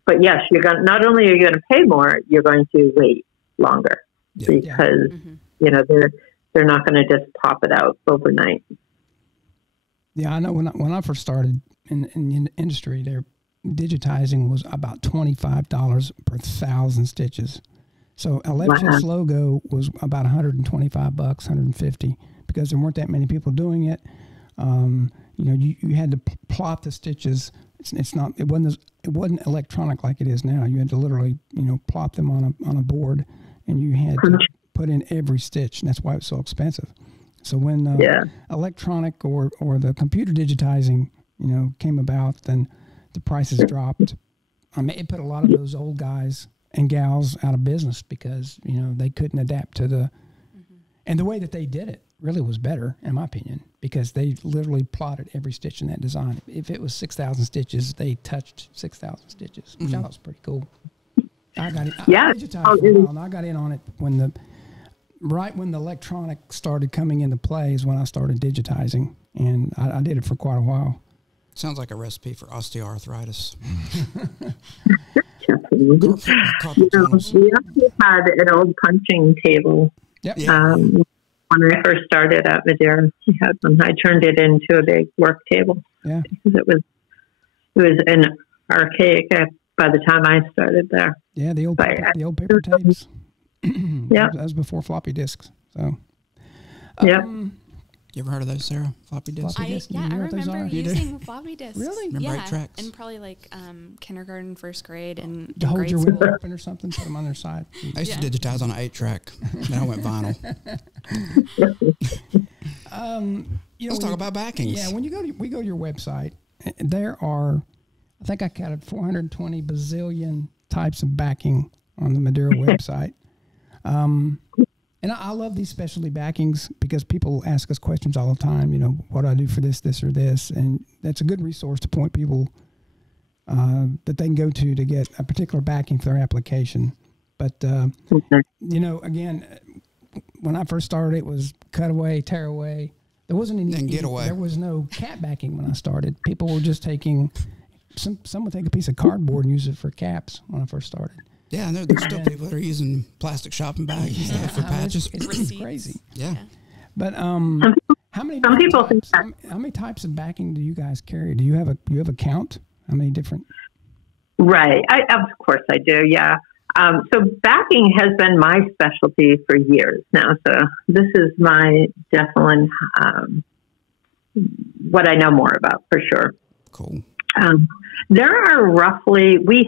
But yes, not only are you going to pay more, you're going to wait longer because they're not going to just pop it out overnight. Yeah, I know when I first started in the industry, their digitizing was about $25 per 1,000 stitches. So a left chest logo was about $125, $150, because there weren't that many people doing it. You had to plot the stitches. It wasn't electronic like it is now. You had to literally plot them on a board, and you had to put in every stitch, and that's why it was so expensive. So when electronic or the computer digitizing came about, then the prices dropped. I mean, it put a lot of those old guys and gals out of business because they couldn't adapt to the and the way that they did it really was better, in my opinion, because they literally plotted every stitch in that design. If it was 6,000 stitches, they touched 6,000 stitches, which I thought was pretty cool. I got it. I digitized for a while, and I got in on it when the electronic started coming into play is when I started digitizing, and I did it for quite a while. Sounds like a recipe for osteoarthritis. We actually had an old punching table. Yep. When I first started at Madeira, we had one. I turned it into a big work table. Yeah, because it was an archaic by the time I started there. Yeah, the old paper tapes. Yeah, that was before floppy disks. So, you ever heard of those, Sarah? Floppy disks? I remember using floppy disks. Really? Remember 8 tracks? And probably like kindergarten, first grade, and to hold grade your school. window open or something, put them on their side. I used to digitize on an 8-track. Then I went vinyl. Let's talk about backings. Yeah, when we go to your website, there are, I think I counted 420 bazillion types of backing on the Madeira website. And I love these specialty backings because people ask us questions all the time, what do I do for this, or this? And that's a good resource to point people that they can go to get a particular backing for their application. But, again, when I first started, it was cut away, tear away. there wasn't any getaway. There was no cap backing when I started. People were just taking some would take a piece of cardboard and use it for caps when I first started. Yeah, I know there's still people that are using plastic shopping bags and stuff for patches. It's crazy. Yeah. But how many types of backing do you guys carry? Do you have a count? How many different? Right. Of course I do. Yeah. So backing has been my specialty for years now. So this is my definitely what I know more about for sure. Cool. We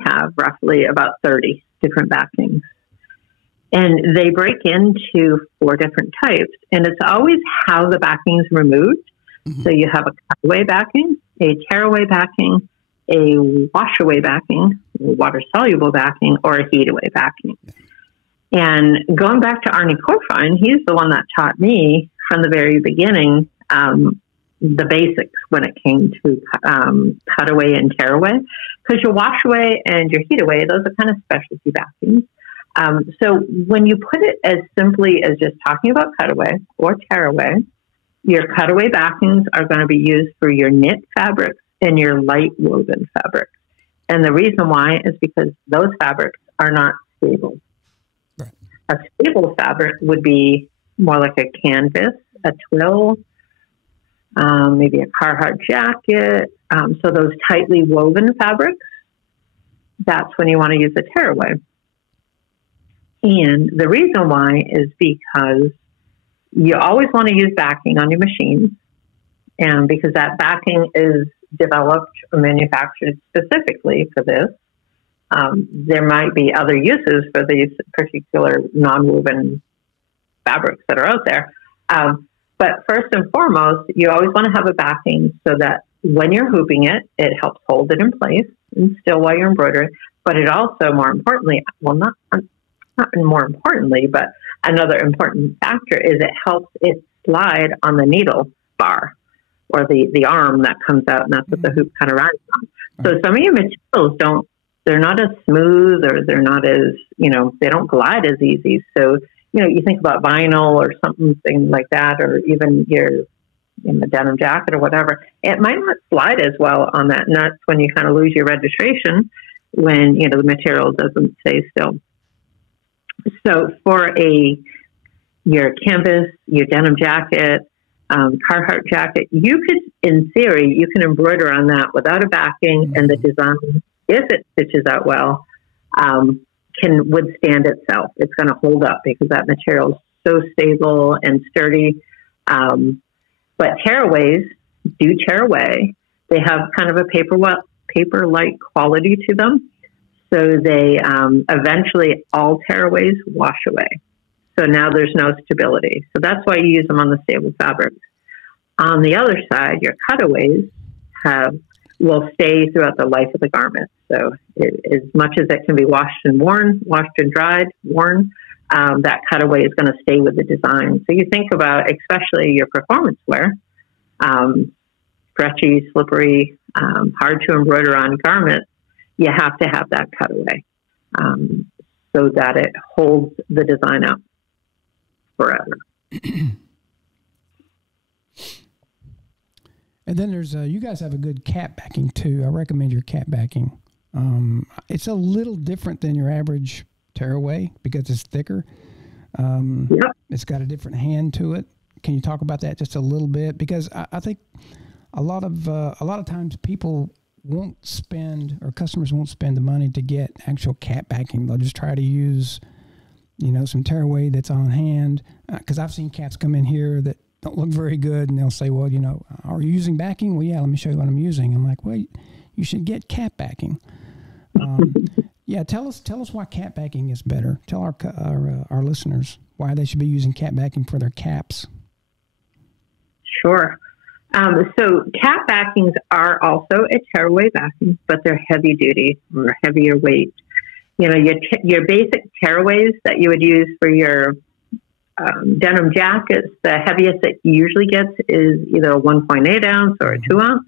have roughly about 30 different backings, and they break into 4 different types, and it's always how the backing's removed. Mm-hmm. So you have a cutaway backing, a tearaway backing, a wash-away backing, water-soluble backing, or a heat-away backing. And going back to Arnie Corfine, he's the one that taught me from the very beginning the basics when it came to cutaway and tearaway, because your wash-away and your heat-away, those are kind of specialty backings. So when you put it as simply as just talking about cutaway or tearaway, your cutaway backings are going to be used for your knit fabrics and your light woven fabrics. And the reason why is because those fabrics are not stable. Right. A stable fabric would be more like a canvas, a twill, maybe a Carhartt jacket. So those tightly woven fabrics, that's when you want to use a tearaway. And the reason why is because you always want to use backing on your machine, and because that backing is developed or manufactured specifically for this. There might be other uses for these particular non-woven fabrics that are out there. But first and foremost, you always want to have a backing so that when you're hooping it, it helps hold it in place and still while you're embroidering. But it also, more importantly, well, not more importantly, but another important factor is it helps it slide on the needle bar or the arm that comes out, and that's what the hoop kind of rides on. So some of your materials they're not as smooth, or they're not as, they don't glide as easy. So, you think about vinyl or something like that, or even in the denim jacket or whatever, it might not slide as well on that. And that's when you kind of lose your registration when, the material doesn't stay still. So for your canvas, your denim jacket, Carhartt jacket, you could, in theory, you can embroider on that without a backing, and the design, if it stitches out well, can withstand itself. It's going to hold up because that material is so stable and sturdy. But tearaways do tear away. They have kind of a paper-like quality to them. So they eventually, all tearaways wash away. So now there's no stability. So that's why you use them on the stable fabrics. On the other side, your cutaways will stay throughout the life of the garment. So as much as it can be washed and dried, worn, that cutaway is going to stay with the design. So you think about, especially your performance wear, stretchy, slippery, hard to embroider on garments, you have to have that cutaway so that it holds the design up forever. And then there's you guys have a good cap backing too. I recommend your cap backing. It's a little different than your average tearaway because it's thicker. Yep. It's got a different hand to it. Can you talk about that just a little bit? Because I think a lot of times people won't spend, or customers won't spend the money to get actual cap backing. They'll just try to use, some tearaway that's on hand. Because I've seen caps come in here that don't look very good, and they'll say, well, are you using backing? Well, yeah, let me show you what I'm using. I'm like, well, you should get cap backing. Yeah, tell us why cap backing is better. Tell our listeners why they should be using cap backing for their caps. Sure. So cap backings are also a tearaway backing, but they're heavy duty or heavier weight. Your basic tearaways that you would use for your denim jackets, the heaviest it usually gets is either a 1.8 ounce or a 2 ounce.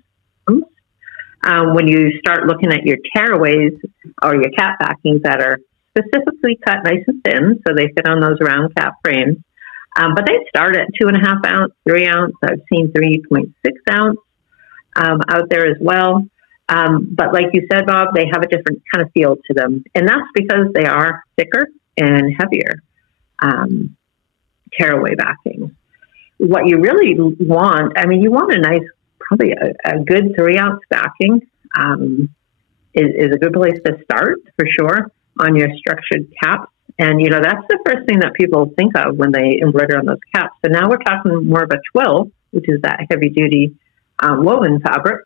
When you start looking at your tearaways or your cap backings that are specifically cut nice and thin, so they fit on those round cap frames, But they start at 2.5 ounce, 3 ounce. I've seen 3.6 ounce out there as well. But like you said, Bob, they have a different kind of feel to them. And that's because they are thicker and heavier tearaway backing. What you really want, I mean, you want a nice, probably a good 3 ounce backing is a good place to start for sure on your structured caps. And, you know, that's the first thing that people think of when they embroider on those caps. So now we're talking more of a twill, which is that heavy duty woven fabric.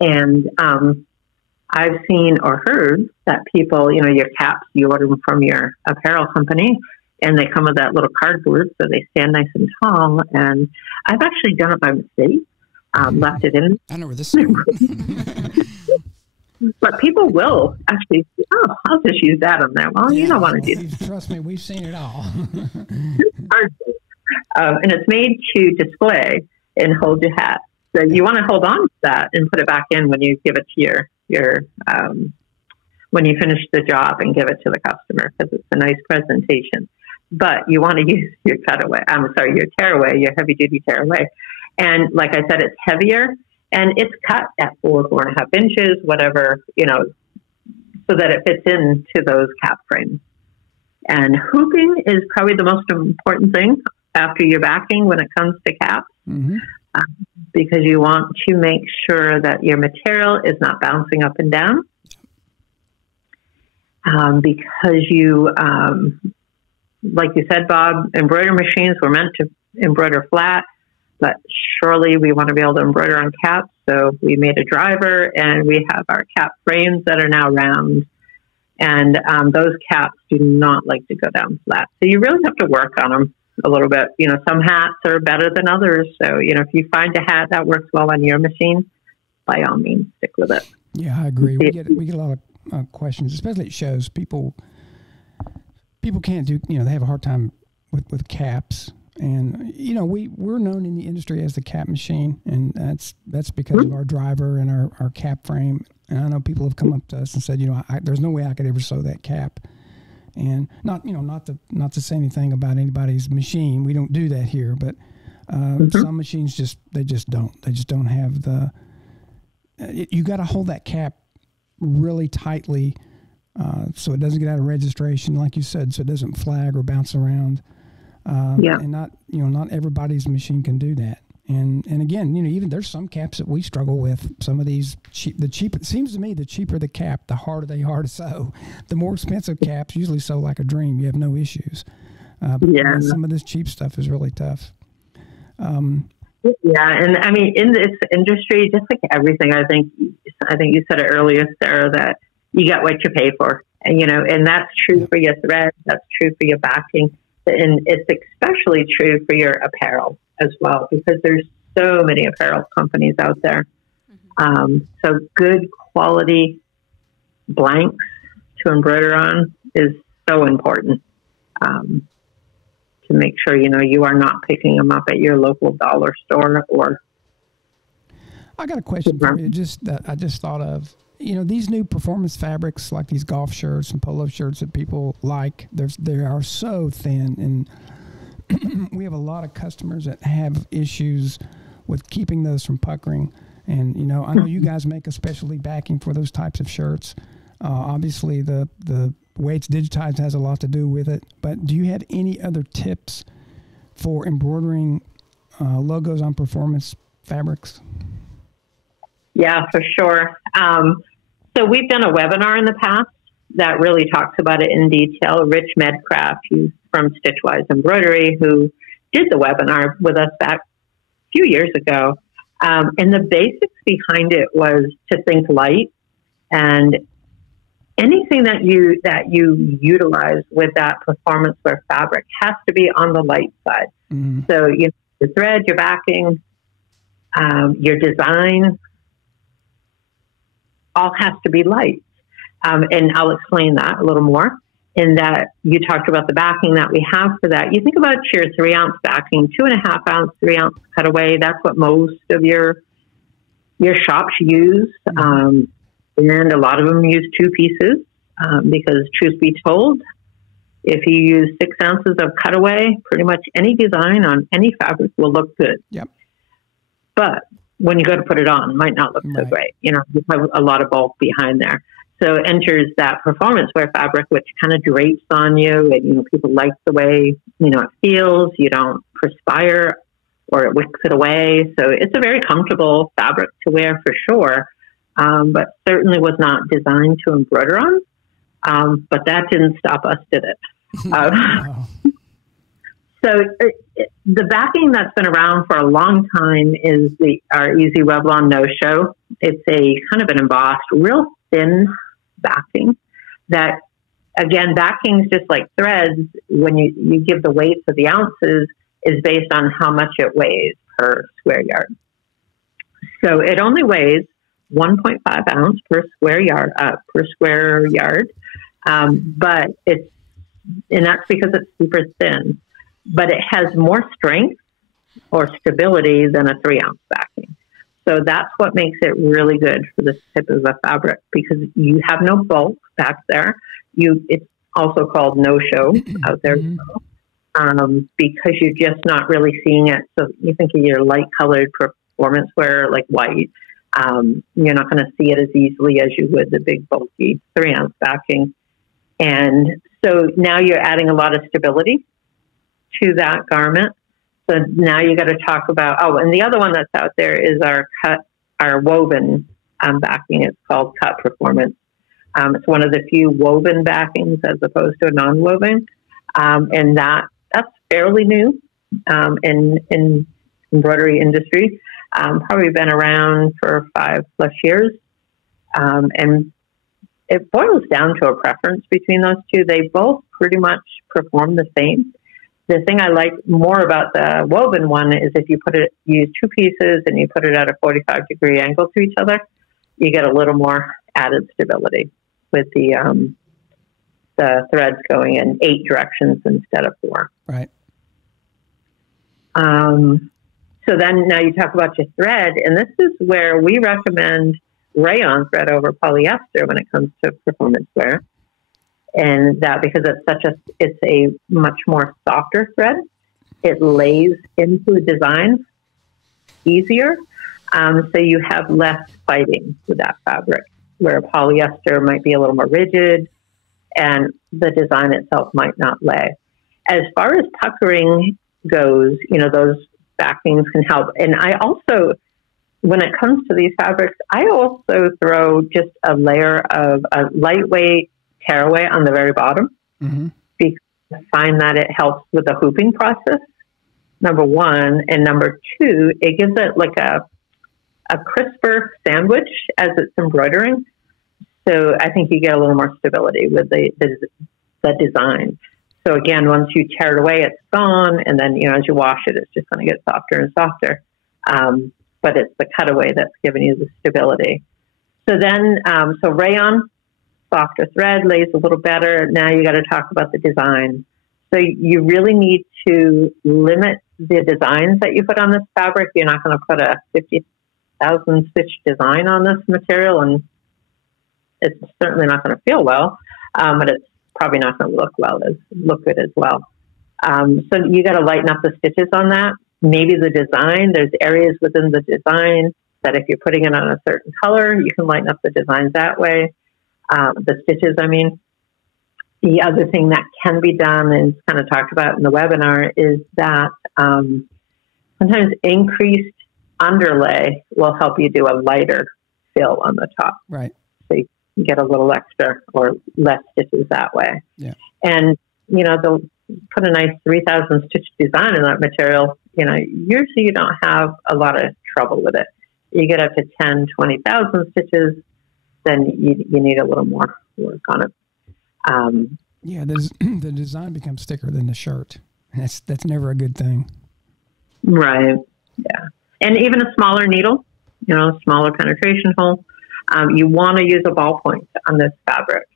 And I've seen or heard that people, you know, your caps, you order them from your apparel company, and they come with that little cardboard, so they stand nice and tall. And I've actually done it by mistake, left it in. I know where this is going. But people will actually, I'll just use that on there. Well, you don't want to do that. Trust me, we've seen it all. And it's made to display and hold your hat. So you want to hold on to that and put it back in when you give it to your when you finish the job and give it to the customer, because it's a nice presentation. But you want to use your your tearaway, your heavy duty tearaway. And like I said, it's heavier and it's cut at 4.5 inches, whatever, you know, so that it fits into those cap frames. And hooping is probably the most important thing after your backing when it comes to caps. Mm-hmm. Because you want to make sure that your material is not bouncing up and down. Because you, like you said, Bob, embroidery machines were meant to embroider flat, but surely we want to be able to embroider on caps. So we made a driver, and we have our cap frames that are now round. And those caps do not like to go down flat. So you really have to work on them a little bit. You know, some hats are better than others. So, you know, if you find a hat that works well on your machine, by all means, stick with it. Yeah, I agree. We get a lot of questions, especially at shows. People can't do, you know, they have a hard time with caps. And, you know, we're known in the industry as the cap machine, and that's because of our driver and our cap frame. And I know people have come up to us and said, you know, there's no way I could ever sew that cap. And not to say anything about anybody's machine. We don't do that here, but some machines they just don't have the. You got to hold that cap really tightly, so it doesn't get out of registration, like you said, so it doesn't flag or bounce around. And not everybody's machine can do that. And again, you know, even there's some caps that we struggle with. Some of these it seems to me the cheaper the cap, the harder they are to sew. The more expensive caps usually sew like a dream. You have no issues. But some of this cheap stuff is really tough. And I mean, in this industry, just like everything, I think you said it earlier, Sarah, that you get what you pay for. And, you know, and that's true for your thread. That's true for your backing. And it's especially true for your apparel as well, because there's so many apparel companies out there. Mm-hmm. So good quality blanks to embroider on is so important, to make sure, you know, you are not picking them up at your local dollar store. Or I got a question for you, I just thought of. You know, these new performance fabrics, like these golf shirts and polo shirts that people like, they are so thin, and we have a lot of customers that have issues with keeping those from puckering. And, you know, I know you guys make a specialty backing for those types of shirts. Obviously, the way it's digitized has a lot to do with it. But do you have any other tips for embroidering logos on performance fabrics? Yeah, for sure. So we've done a webinar in the past that really talks about it in detail. Rich Medcraft, who's from StitchPhiles Embroidery, who did the webinar with us back a few years ago. And the basics behind it was to think light, and anything that you utilize with that performance wear fabric has to be on the light side. Mm-hmm. So you know, your thread, your backing, your design, all has to be light. And I'll explain that a little more, in that you talked about the backing that we have for that. You think about your 3 ounce backing, 2.5 ounce, 3 ounce cutaway. That's what most of your shops use. And a lot of them use 2 pieces, because truth be told, If you use 6 ounces of cutaway, pretty much any design on any fabric will look good. Yep. But when you go to put it on, it might not look so great. You know, you have a lot of bulk behind there. So enters that performance wear fabric, which kind of drapes on you. And, you know, people like the way, you know, it feels. You don't perspire or it wicks it away. So it's a very comfortable fabric to wear for sure. But certainly was not designed to embroider on. But that didn't stop us, did it? So the backing that's been around for a long time is our Easy Revlon No-Show. It's a kind of an embossed, real thin backing that, again, backings just like threads, when you give the weights of the ounces, is based on how much it weighs per square yard. So it only weighs 1.5 ounce per square yard, but and that's because it's super thin. But it has more strength or stability than a 3 ounce backing. So that's what makes it really good for this type of a fabric, because you have no bulk back there. It's also called no-show out there, because you're just not really seeing it. So you think of your light colored performance wear like white. You're not going to see it as easily as you would the big bulky 3 ounce backing. And so now you're adding a lot of stability to that garment. So now you got to talk about, and the other one that's out there is our woven backing. It's called Cut Performance. It's one of the few woven backings as opposed to a non-woven. And that's fairly new in embroidery industry. Probably been around for 5+ years. And it boils down to a preference between those two. They both pretty much perform the same. The thing I like more about the woven one is if you use 2 pieces and you put it at a 45-degree angle to each other, you get a little more added stability with the threads going in 8 directions instead of 4. Right. So then now you talk about your thread, and this is where we recommend rayon thread over polyester when it comes to performance wear. And that because it's a much more softer thread. It lays into a design easier. So you have less fighting with that fabric, where polyester might be a little more rigid and the design itself might not lay. As far as puckering goes, you know, those backings can help. And I also, when it comes to these fabrics, I also throw just a layer of a lightweight tearaway on the very bottom, because I find that it helps with the hooping process, number one. And number two, it gives it like a crisper sandwich as it's embroidering. So I think you get a little more stability with the design. So again, once you tear it away, it's gone. And then, you know, as you wash it, it's just going to get softer and softer. But it's the cutaway that's giving you the stability. So then, so rayon, softer thread, lays a little better. Now you got to talk about the design. So you really need to limit the designs that you put on this fabric. You're not going to put a 50,000 stitch design on this material, and it's certainly not going to feel well, but it's probably not going to look good as well. So you got to lighten up the stitches on that. Maybe the design, there's areas within the design that if you're putting it on a certain color, you can lighten up the designs that way. The stitches, I mean. The other thing that can be done and kind of talked about in the webinar is that sometimes increased underlay will help you do a lighter fill on the top. Right. So you can get a little extra or less stitches that way. Yeah. And, you know, they'll put a nice 3,000 stitch design in that material. You know, usually you don't have a lot of trouble with it. You get up to 10, 20,000 stitches, then you need a little more work on it. Yeah, the design becomes thicker than the shirt. That's never a good thing. Right. Yeah. And even a smaller needle, you know, smaller penetration hole. You want to use a ballpoint on this fabric,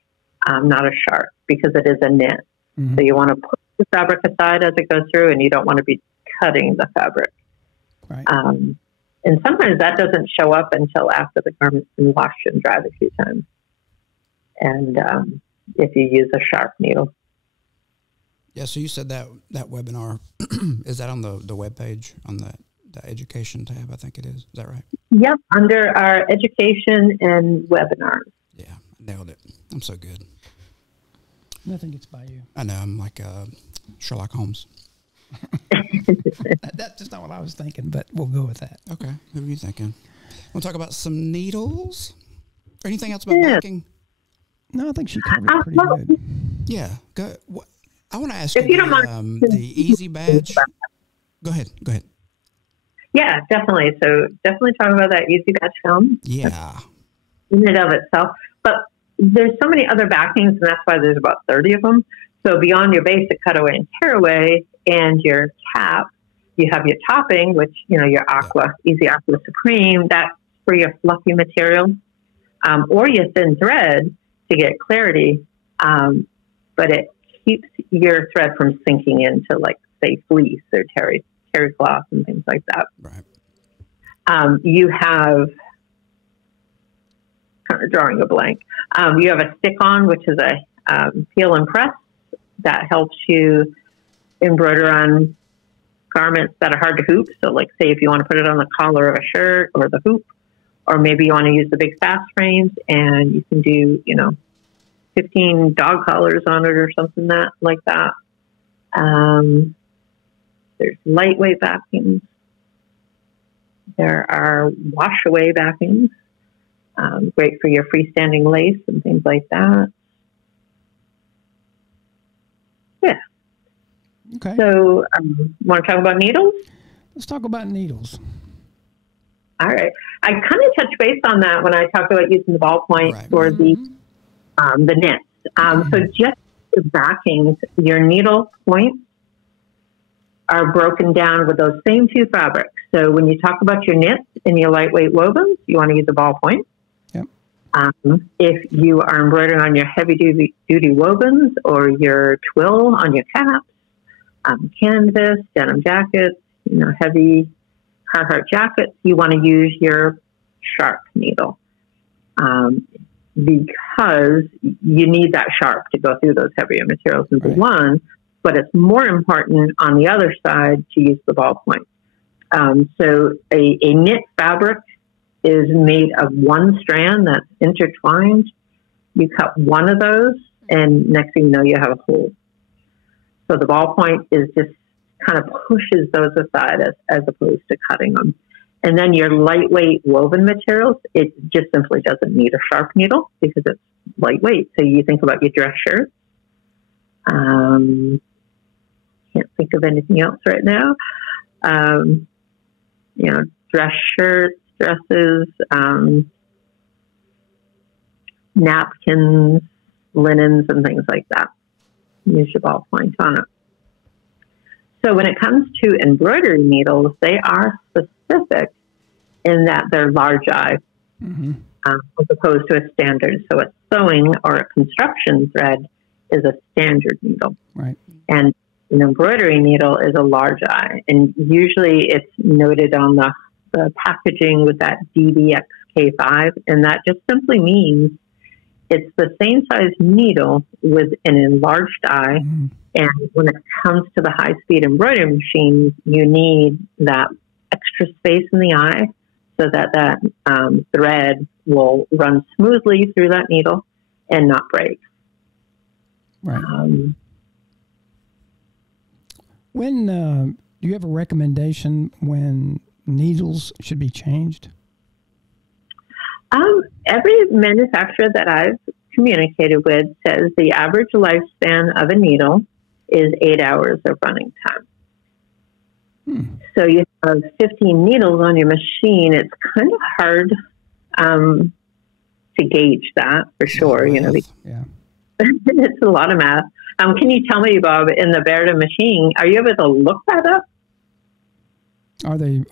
not a sharp, because it is a knit. Mm-hmm. So you want to put the fabric aside as it goes through, and you don't want to be cutting the fabric. Right. And sometimes that doesn't show up until after the garment's been washed and dried a few times. And if you use a sharp needle. Yeah, so you said that webinar, is that on the web page, on the education tab, I think it is. Is that right? Yep, under our education and webinars. Yeah, nailed it. I'm so good. Nothing gets by you. I know, I'm like Sherlock Holmes. That's just not what I was thinking, but we'll go with that. Okay, who are you thinking? Want to talk about some needles? Or anything else about backing? No, I think she covered it pretty good. Yeah, go. I want to ask If you, you don't mind, the Easy Badge. Go ahead. Yeah, definitely. So definitely talk about that Easy Badge film. Yeah. In and of itself. But there's so many other backings, and that's why there's about 30 of them. So beyond your basic cutaway and tearaway and your cap, you have your topping, which, your Aqua, Easy Aqua Supreme. That's for your fluffy material, or your thin thread to get clarity. But it keeps your thread from sinking into, like, say, fleece or terry cloth and things like that. Right. You have, kind of drawing a blank, you have a stick-on, which is a peel and press that helps you embroider on garments that are hard to hoop. So, like, say, if you want to put it on the collar of a shirt or the hoop, or maybe you want to use the big fast frames, and you can do, 15 dog collars on it or something like that. There's lightweight backings. There are wash-away backings, great for your freestanding lace and things like that. Yeah. Okay. So, want to talk about needles? Let's talk about needles. All right. I kind of touched base on that when I talked about using the ballpoint for the knits. So just the backings, your needle points are broken down with those same two fabrics. So when you talk about your knits and your lightweight wovens, you want to use a ballpoint. Yep. If you are embroidering on your heavy-duty wovens or your twill on your caps, canvas, denim jackets, heavy Carhartt jackets, you want to use your sharp needle because you need that sharp to go through those heavier materials into one, but it's more important on the other side to use the ballpoint. So a knit fabric is made of one strand that's intertwined. You cut one of those, and next thing you know, you have a hole. So the ballpoint is just kind of pushes those aside as opposed to cutting them. And then your lightweight woven materials, it just simply doesn't need a sharp needle because it's lightweight. So you think about your dress shirts. Can't think of anything else right now. Dress shirts, dresses, napkins, linens, and things like that. Use your ballpoint on it. So when it comes to embroidery needles, they are specific in that they're large eye, as opposed to a standard. So a sewing or a construction thread is a standard needle. Right. And an embroidery needle is a large eye. And usually it's noted on the packaging with that DBXK5. And that just simply means it's the same size needle with an enlarged eye. And when it comes to the high-speed embroidery machines, you need that extra space in the eye so that thread will run smoothly through that needle and not break. Right. Do you have a recommendation when needles should be changed? Every manufacturer that I've communicated with says the average lifespan of a needle is 8 hours of running time. So you have 15 needles on your machine. It's kind of hard to gauge that for sure. Yeah. It's a lot of math. Can you tell me, Bob, in the Barudan machine, are you able to look that up? Are they?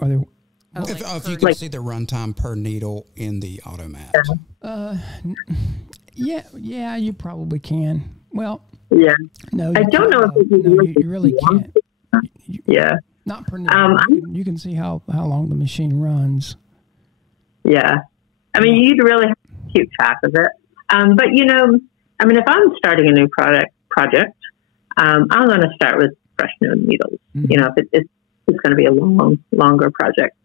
If you can see the runtime per needle in the automat. Yeah, you probably can. Well, yeah. No, I don't know if you really can't. Yeah. Not per needle. You can see how long the machine runs. Yeah. I mean, you'd really have to keep track of it. But, if I'm starting a new project, I'm going to start with fresh new needles. You know, if it's going to be a longer project.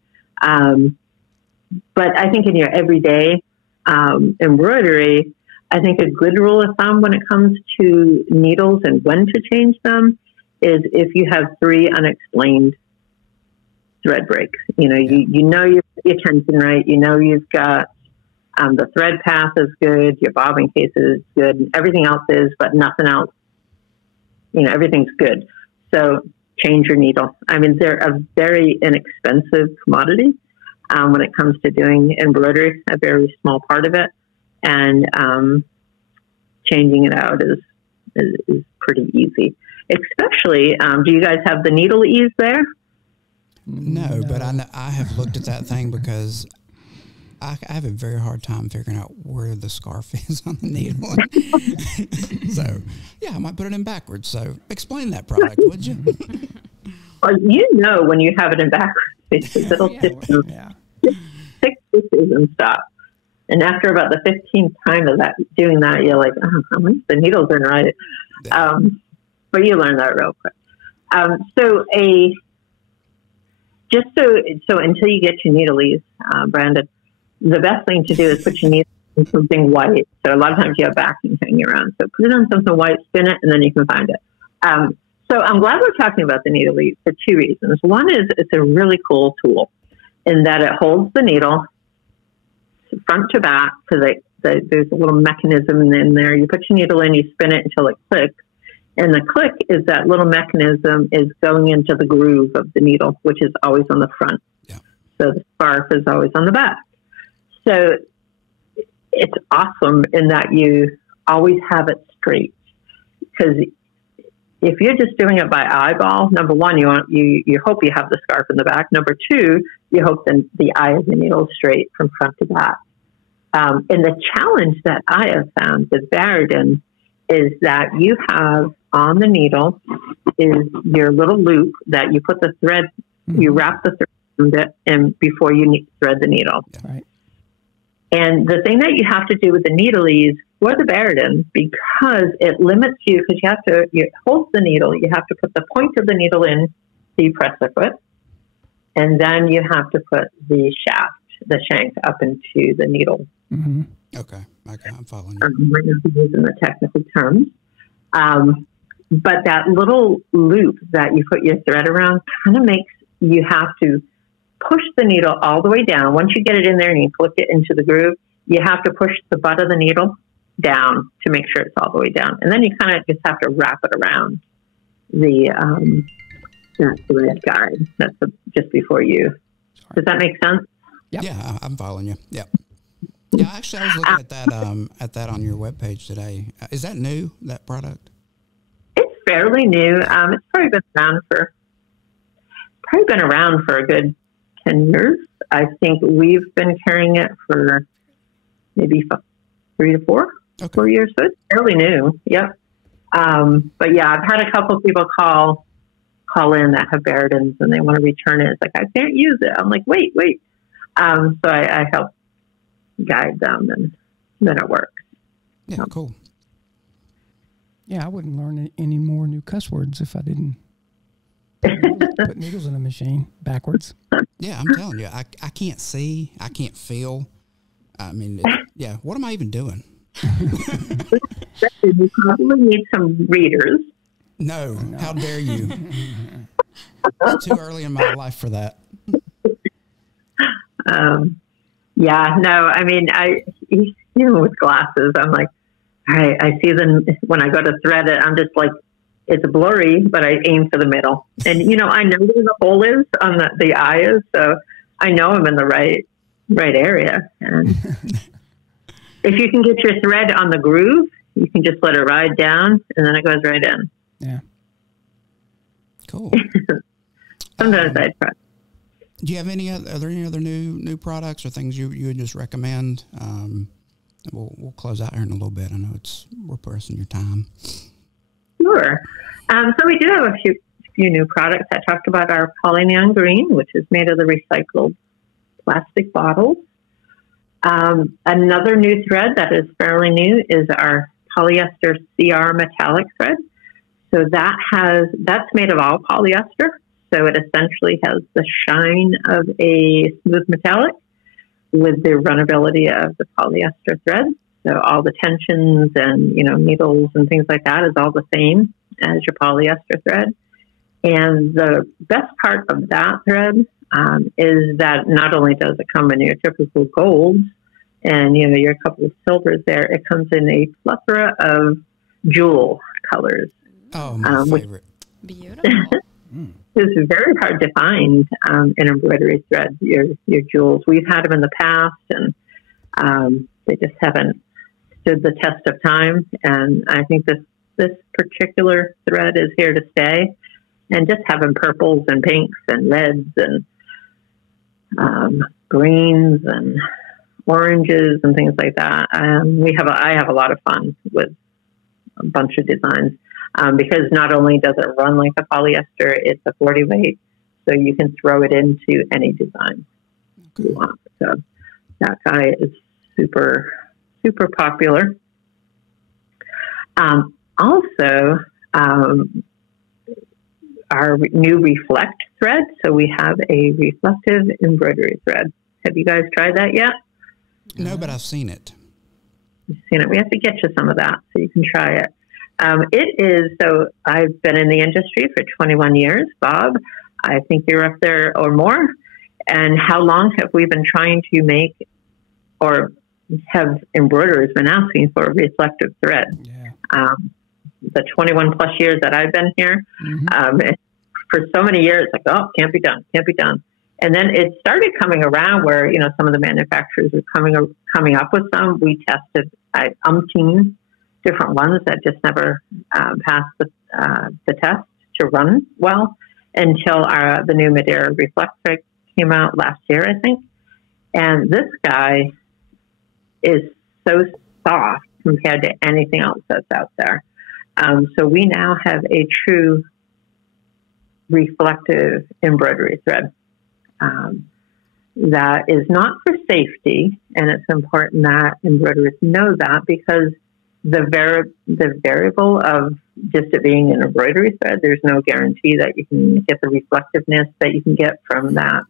But I think in your everyday embroidery, I think a good rule of thumb when it comes to needles and when to change them is if you have 3 unexplained thread breaks. You know, you know your tension right. You know you've got the thread path is good, your bobbin case is good, and everything else is, but nothing else. You know, everything's good. So change your needle. I mean, they're a very inexpensive commodity when it comes to doing embroidery, a very small part of it. And changing it out is pretty easy. Especially, do you guys have the needle ease there? No, but I have looked at that thing because I have a very hard time figuring out where the scarf is on the needle. So, yeah, I might put it in backwards. So, explain that product, would you? Well, you know when you have it in backwards, because it'll just 6 stitches and stop. And after about the 15th time of doing that, you're like, oh, how much the needles are right. Yeah. But you learn that real quick. So until you get your needle ease, Brandon, the best thing to do is put your needle in something white. So a lot of times you have backing hanging around. So put it on something white, spin it, and then you can find it. So I'm glad we're talking about the needle ease for 2 reasons. One is it's a really cool tool in that it holds the needle front to back, because there's a little mechanism in there. You put your needle in, you spin it until it clicks. And the click is that little mechanism is going into the groove of the needle, which is always on the front. Yeah. So the scarf is always on the back. So it's awesome in that you always have it straight. Because if you're just doing it by eyeball, number one, you hope you have the scarf in the back. Number two, you hope the eye of the needle is straight from front to back. And the challenge that I have found with Barudan is that you have on the needle is your little loop that you put the thread, you wrap the thread around it, and before you thread the needle. Right. And the thing that you have to do with the needle ease for the Barudan, because it limits you, because you hold the needle, you have to put the point of the needle in, so you press the foot, and then you have to put the shaft, the shank, up into the needle. Mm-hmm. Okay, I'm following you. We're going to be using the technical terms. But that little loop that you put your thread around kind of makes you have to push the needle all the way down. Once you get it in there and you click it into the groove, you have to push the butt of the needle down to make sure it's all the way down. And then you kind of just have to wrap it around the thread guide. That's just before you. Does that make sense? Yep. Yeah, I'm following you. Yep. Yeah, actually, I was looking at that on your webpage today. Is that new, that product? It's fairly new. It's probably been around for a good 10 years. I think we've been carrying it for maybe 3 to 4 years. So it's fairly new. Yep. But yeah, I've had a couple of people call in that have Barudans and they want to return it. It's like, I can't use it. I'm like, wait. So I help guide them, and then it works. Yeah, cool. Yeah, I wouldn't learn any more new cuss words if I didn't put needles in a machine backwards. Yeah, I'm telling you, I can't see, I can't feel. I mean, what am I even doing? You probably need some readers. No, how dare you? It's too early in my life for that. Yeah, no, I mean, even with glasses, I'm like, I see them when I go to thread it. I'm just like, it's blurry, but I aim for the middle. And, I know where the hole is on the eye is, so I know I'm in the right area. And if you can get your thread on the groove, you can just let it ride down, and then it goes right in. Yeah. Cool. Sometimes I try. Do you have are there any other new products or things you would just recommend? We'll close out here in a little bit. I know we're pressing your time. Sure. So we do have a few new products. I talked about our polyneon green, which is made of the recycled plastic bottles. Another new thread that is fairly new is our polyester CR metallic thread. that's made of all polyester. So it essentially has the shine of a smooth metallic with the runnability of the polyester thread. So all the tensions and, needles and things like that is all the same as your polyester thread. And the best part of that thread is that not only does it come in your typical golds and, your couple of silvers there, it comes in a plethora of jewel colors. Oh, my favorite. Beautiful. It's very hard to find in embroidery thread, your jewels. We've had them in the past, and they just haven't stood the test of time. And I think this particular thread is here to stay. And just having purples and pinks and reds and greens and oranges and things like that. I have a lot of fun with a bunch of designs. Because not only does it run like a polyester, it's a 40 weight, so you can throw it into any design you want. So that guy is super, super popular. Also, our new Reflect thread. So we have a reflective embroidery thread. Have you guys tried that yet? No, but I've seen it. You've seen it. We have to get you some of that so you can try it. It is, so I've been in the industry for 21 years, Bob. I think you're up there or more. And how long have we been trying to make, or have embroiderers been asking for a reflective thread? Yeah. The 21 plus years that I've been here, for so many years, like, oh, can't be done. And then it started coming around where, some of the manufacturers were coming up with some. We tested umpteen different ones that just never passed the test to run well until the new Madeira Reflect thread came out last year, I think. And this guy is so soft compared to anything else that's out there. So we now have a true reflective embroidery thread that is not for safety, and it's important that embroiderers know that, because the variable of just it being an embroidery thread, there's no guarantee that you can get the reflectiveness that you can get from the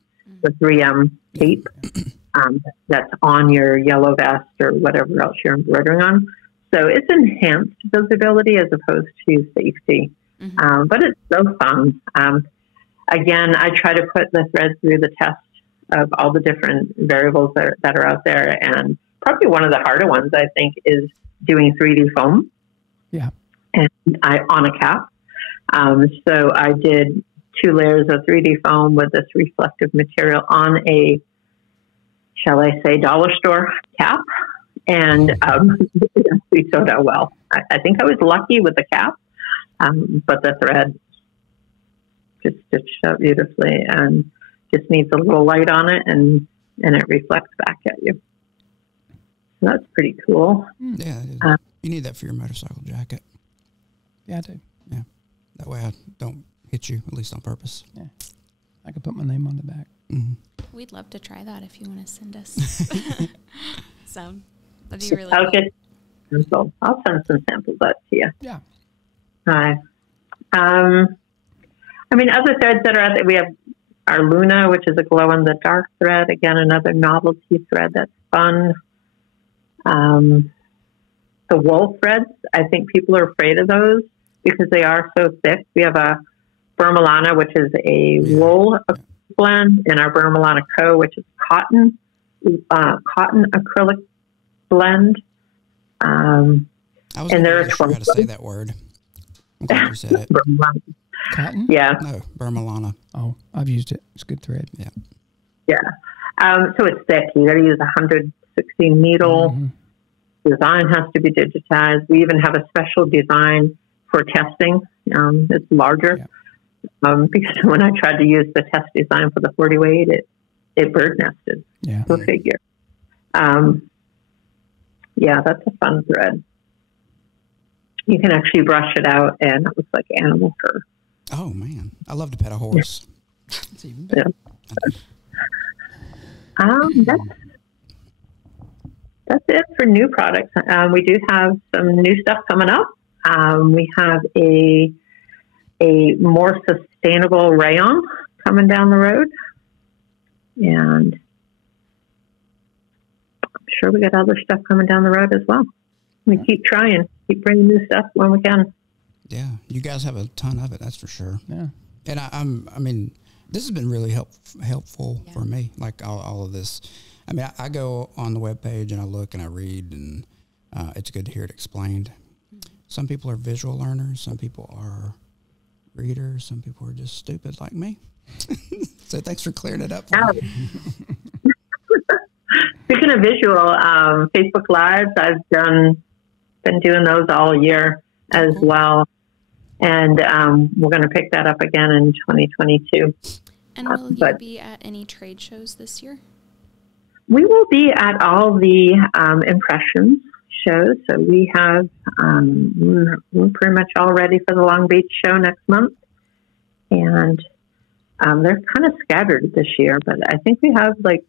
3M tape that's on your yellow vest or whatever else you're embroidering on. So it's enhanced visibility as opposed to safety. But it's so fun. Again, I try to put the thread through the test of all the different variables that are out there. And probably one of the harder ones, I think, is doing 3D foam. Yeah. And on a cap. So I did 2 layers of 3D foam with this reflective material on a, shall I say, dollar store cap. And we sewed out well. I think I was lucky with the cap, but the thread just stitched out beautifully and just needs a little light on it, and it reflects back at you. So that's pretty cool. Yeah, you need that for your motorcycle jacket. Yeah, I do. Yeah, that way I don't hit you, at least on purpose. Yeah, I can put my name on the back. We'd love to try that if you want to send us some. That'd be really I'll cool. get samples. I'll send some samples out to you. Yeah. Hi. I mean, other threads that are out there, we have our Luna, which is a glow-in-the-dark thread. Again, another novelty thread that's fun. The wool threads, I think people are afraid of those because they are so thick. We have a Burmalana, which is a wool blend, and our Burmalana Co., which is cotton acrylic blend. I was not sure how to say that word. I'm glad you said it. Cotton? Yeah. No, Burmalana. Oh, I've used it. It's a good thread. Yeah. Yeah. So it's thick. You got to use 116 needle. Design has to be digitized. We even have a special design for testing. It's larger. Because when I tried to use the test design for the 40 weight, it bird nested. Yeah. Go figure. Yeah, that's a fun thread. You can actually brush it out, and it looks like animal fur. Oh, man. I love to pet a horse. It's even better. Yeah. That's it for new products. We do have some new stuff coming up. We have a a more sustainable rayon coming down the road. And I'm sure we got other stuff coming down the road as well. We keep trying, keep bringing new stuff when we can. Yeah, you guys have a ton of it, that's for sure. Yeah. And I mean, this has been really helpful for me, like all of this. I mean, I go on the webpage and I look and I read, and it's good to hear it explained. Some people are visual learners, some people are readers, some people are just stupid like me. So thanks for clearing it up for me. Speaking of visual, Facebook Lives, I've been doing those all year as well. And we're going to pick that up again in 2022. And will you be at any trade shows this year? We will be at all the impressions shows. So we have, we're pretty much all ready for the Long Beach show next month. And they're kind of scattered this year, but I think we have like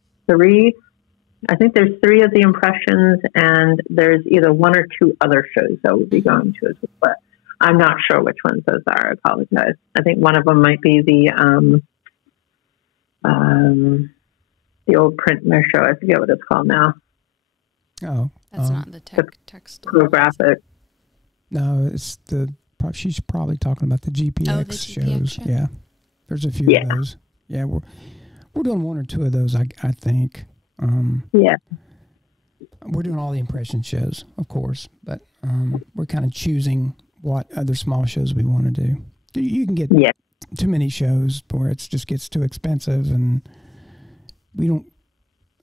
there's 3 of the impressions, and there's either 1 or 2 other shows that we'll be going to as well. But I'm not sure which ones those are. I apologize. I think one of them might be the old print show. I forget what it's called now. Oh, that's not the text. Graphic. No, it's she's probably talking about the GPX shows. Show. Yeah, there's a few of those. Yeah, we're doing 1 or 2 of those. I think. We're doing all the impression shows, of course, but we're kind of choosing what other small shows we want to do. You can get too many shows where it just gets too expensive, and we don't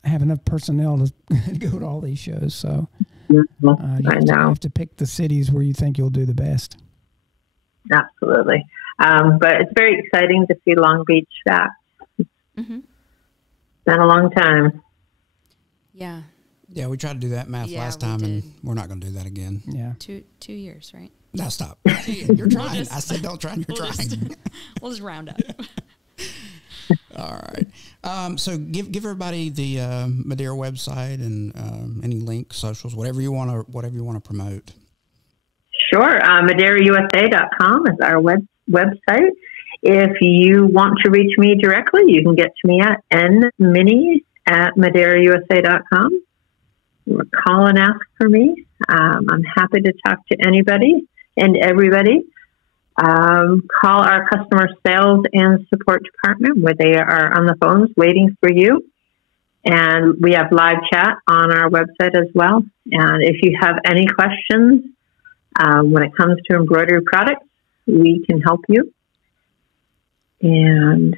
have enough personnel to go to all these shows. So you have to pick the cities where you think you'll do the best. Absolutely. But it's very exciting to see Long Beach back. Mm-hmm. It's been a long time. Yeah. Yeah, we tried to do that math last time, and we're not going to do that again. Yeah. 2 years, right? No, stop. You're trying. I said don't try, and you're trying. We'll just round up. All right. So give everybody the Madeira website and any links, socials, whatever you want to promote. Sure. MadeiraUSA.com is our website. If you want to reach me directly, you can get to me at nmini@MadeiraUSA.com. Call and ask for me. I'm happy to talk to anybody and everybody. Call our customer sales and support department, where they are on the phones waiting for you. And we have live chat on our website as well. And if you have any questions when it comes to embroidery products, we can help you. And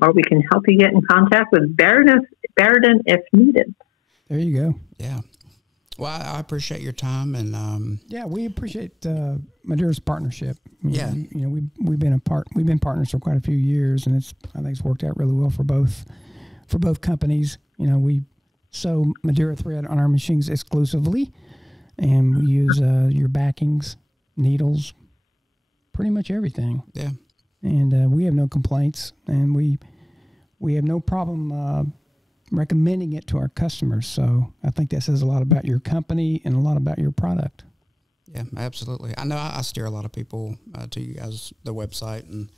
or we can help you get in contact with Barudan if needed. There you go. Yeah. Well, I appreciate your time, and we appreciate Madeira's partnership. Yeah, we've been partners for quite a few years, and I think it's worked out really well for both companies. We sew Madeira thread on our machines exclusively, and we use your backings, needles, pretty much everything. Yeah, and we have no complaints, and we have no problem recommending it to our customers. So I think that says a lot about your company and a lot about your product. Yeah, absolutely. I know I steer a lot of people to you guys, the website, and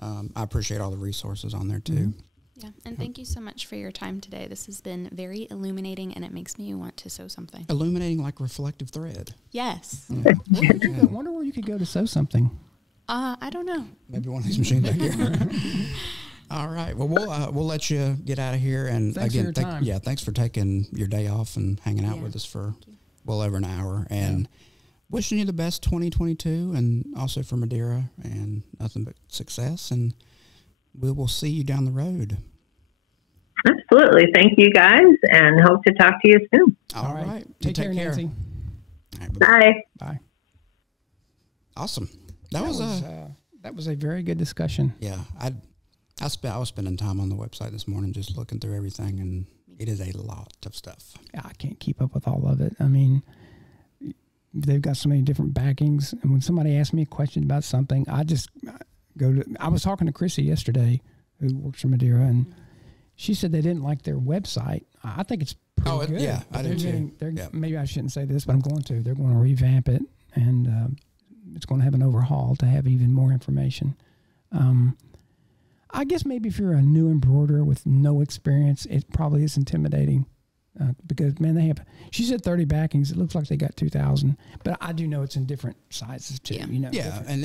I appreciate all the resources on there too. Mm-hmm. Yeah, and thank you so much for your time today. This has been very illuminating, and it makes me want to sew something. Illuminating like reflective thread. Yes. Yeah. I wonder where you could go to sew something. I don't know. Maybe one of these machines back here. All right. Well, we'll let you get out of here. And thanks again, for your time. Thanks for taking your day off and hanging out with us for well over an hour. And wishing you the best 2022, and also for Madeira, and nothing but success. And we will see you down the road. Absolutely. Thank you, guys, and hope to talk to you soon. All right. Take care, Nancy. All right, bye. Awesome. That was a very good discussion. Yeah. I was spending time on the website this morning just looking through everything, and it is a lot of stuff. I can't keep up with all of it. I mean, they've got so many different backings, and when somebody asks me a question about something, I just go to. I was talking to Chrissy yesterday, who works for Madeira, and she said they didn't like their website. I think it's pretty good. Yeah, I do too. Maybe I shouldn't say this, but I'm going to. They're going to revamp it, and it's going to have an overhaul to have even more information. I guess maybe if you're a new embroiderer with no experience, it probably is intimidating. Because, man, she said 30 backings. It looks like they got 2,000. But I do know it's in different sizes, too. Yeah, Yeah, and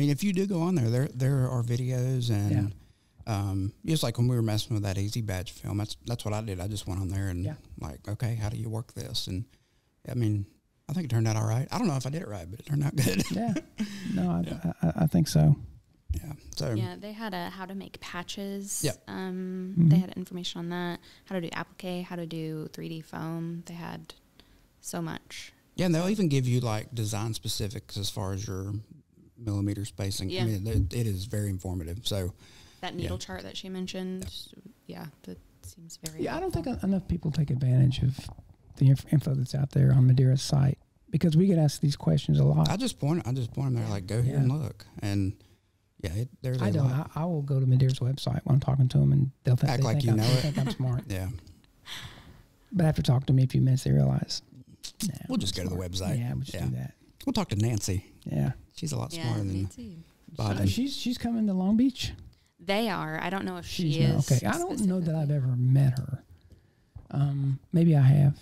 if you do go on there are videos and just like when we were messing with that Easy Badge film, that's what I did. I just went on there and like, okay, how do you work this? And, I mean, I think it turned out all right. I don't know if I did it right, but it turned out good. Yeah. No, I think so. Yeah. So they had how to make patches. Yep. They had information on that. How to do applique, how to do 3D foam. They had so much. Yeah, and they'll even give you like design specifics as far as your millimeter spacing. Yeah. I mean, it is very informative. So that needle chart that she mentioned, that seems very helpful. I don't think enough people take advantage of the info that's out there on Madeira's site, because we get asked these questions a lot. I just point them there, like, go here and look. And there's I don't. I will go to Madeira's website when I'm talking to them, and they'll act like you know it. Think I'm smart. Yeah. But after talking to me a few minutes, they realize. Nah, We'll just go to the website. Yeah, we'll just do that. We'll talk to Nancy. Yeah. She's a lot smarter than Nancy. Bob. She's coming to Long Beach. They are. I don't know if she is. is. Okay. I don't know that I've ever met her. Maybe I have.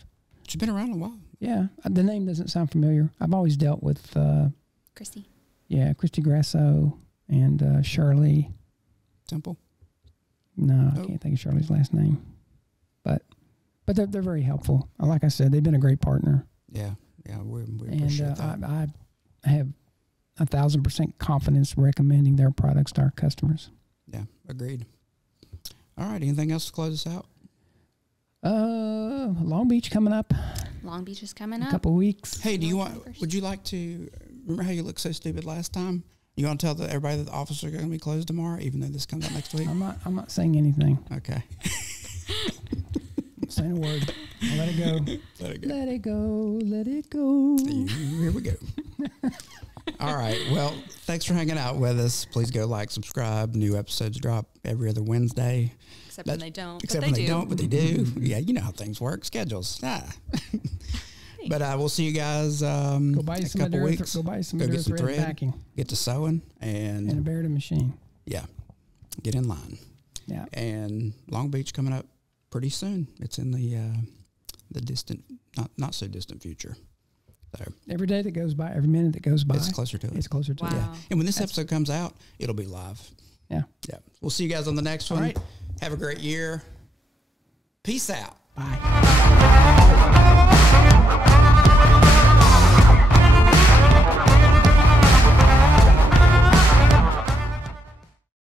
She's been around a while. Yeah. The name doesn't sound familiar. I've always dealt with Christy. Yeah, Christy Grasso and Shirley Temple. No, I can't think of Shirley's last name. But they're very helpful. Like I said, they've been a great partner. Yeah, we appreciate that. I have 1,000% confidence recommending their products to our customers. Yeah, agreed. All right, anything else to close us out? Long Beach coming up. Long Beach is coming up. A couple weeks. Hey, would you like to, remember how you looked so stupid last time? You want to tell everybody that the offices are going to be closed tomorrow, even though this comes out next week? I'm not saying anything. Okay. Not saying a word. I'll let it go. Let it go. Let it go. Let it go. Here we go. All right. Well, thanks for hanging out with us. Please go like, subscribe. New episodes drop every other Wednesday. Except when they don't. Except when they don't, but they do. Yeah, you know how things work. Schedules. But we'll see you guys go buy in a couple weeks. Go buy some thread backing. Get to sewing. And a Barudan machine. Yeah. Get in line. Yeah. And Long Beach coming up pretty soon. It's in the distant, not so distant future. So every day that goes by, every minute that goes by, it's closer to it. It's closer to it. Yeah. And when this episode comes out, it'll be live. Yeah. Yeah. We'll see you guys on the next one. Right. Have a great year. Peace out. Bye.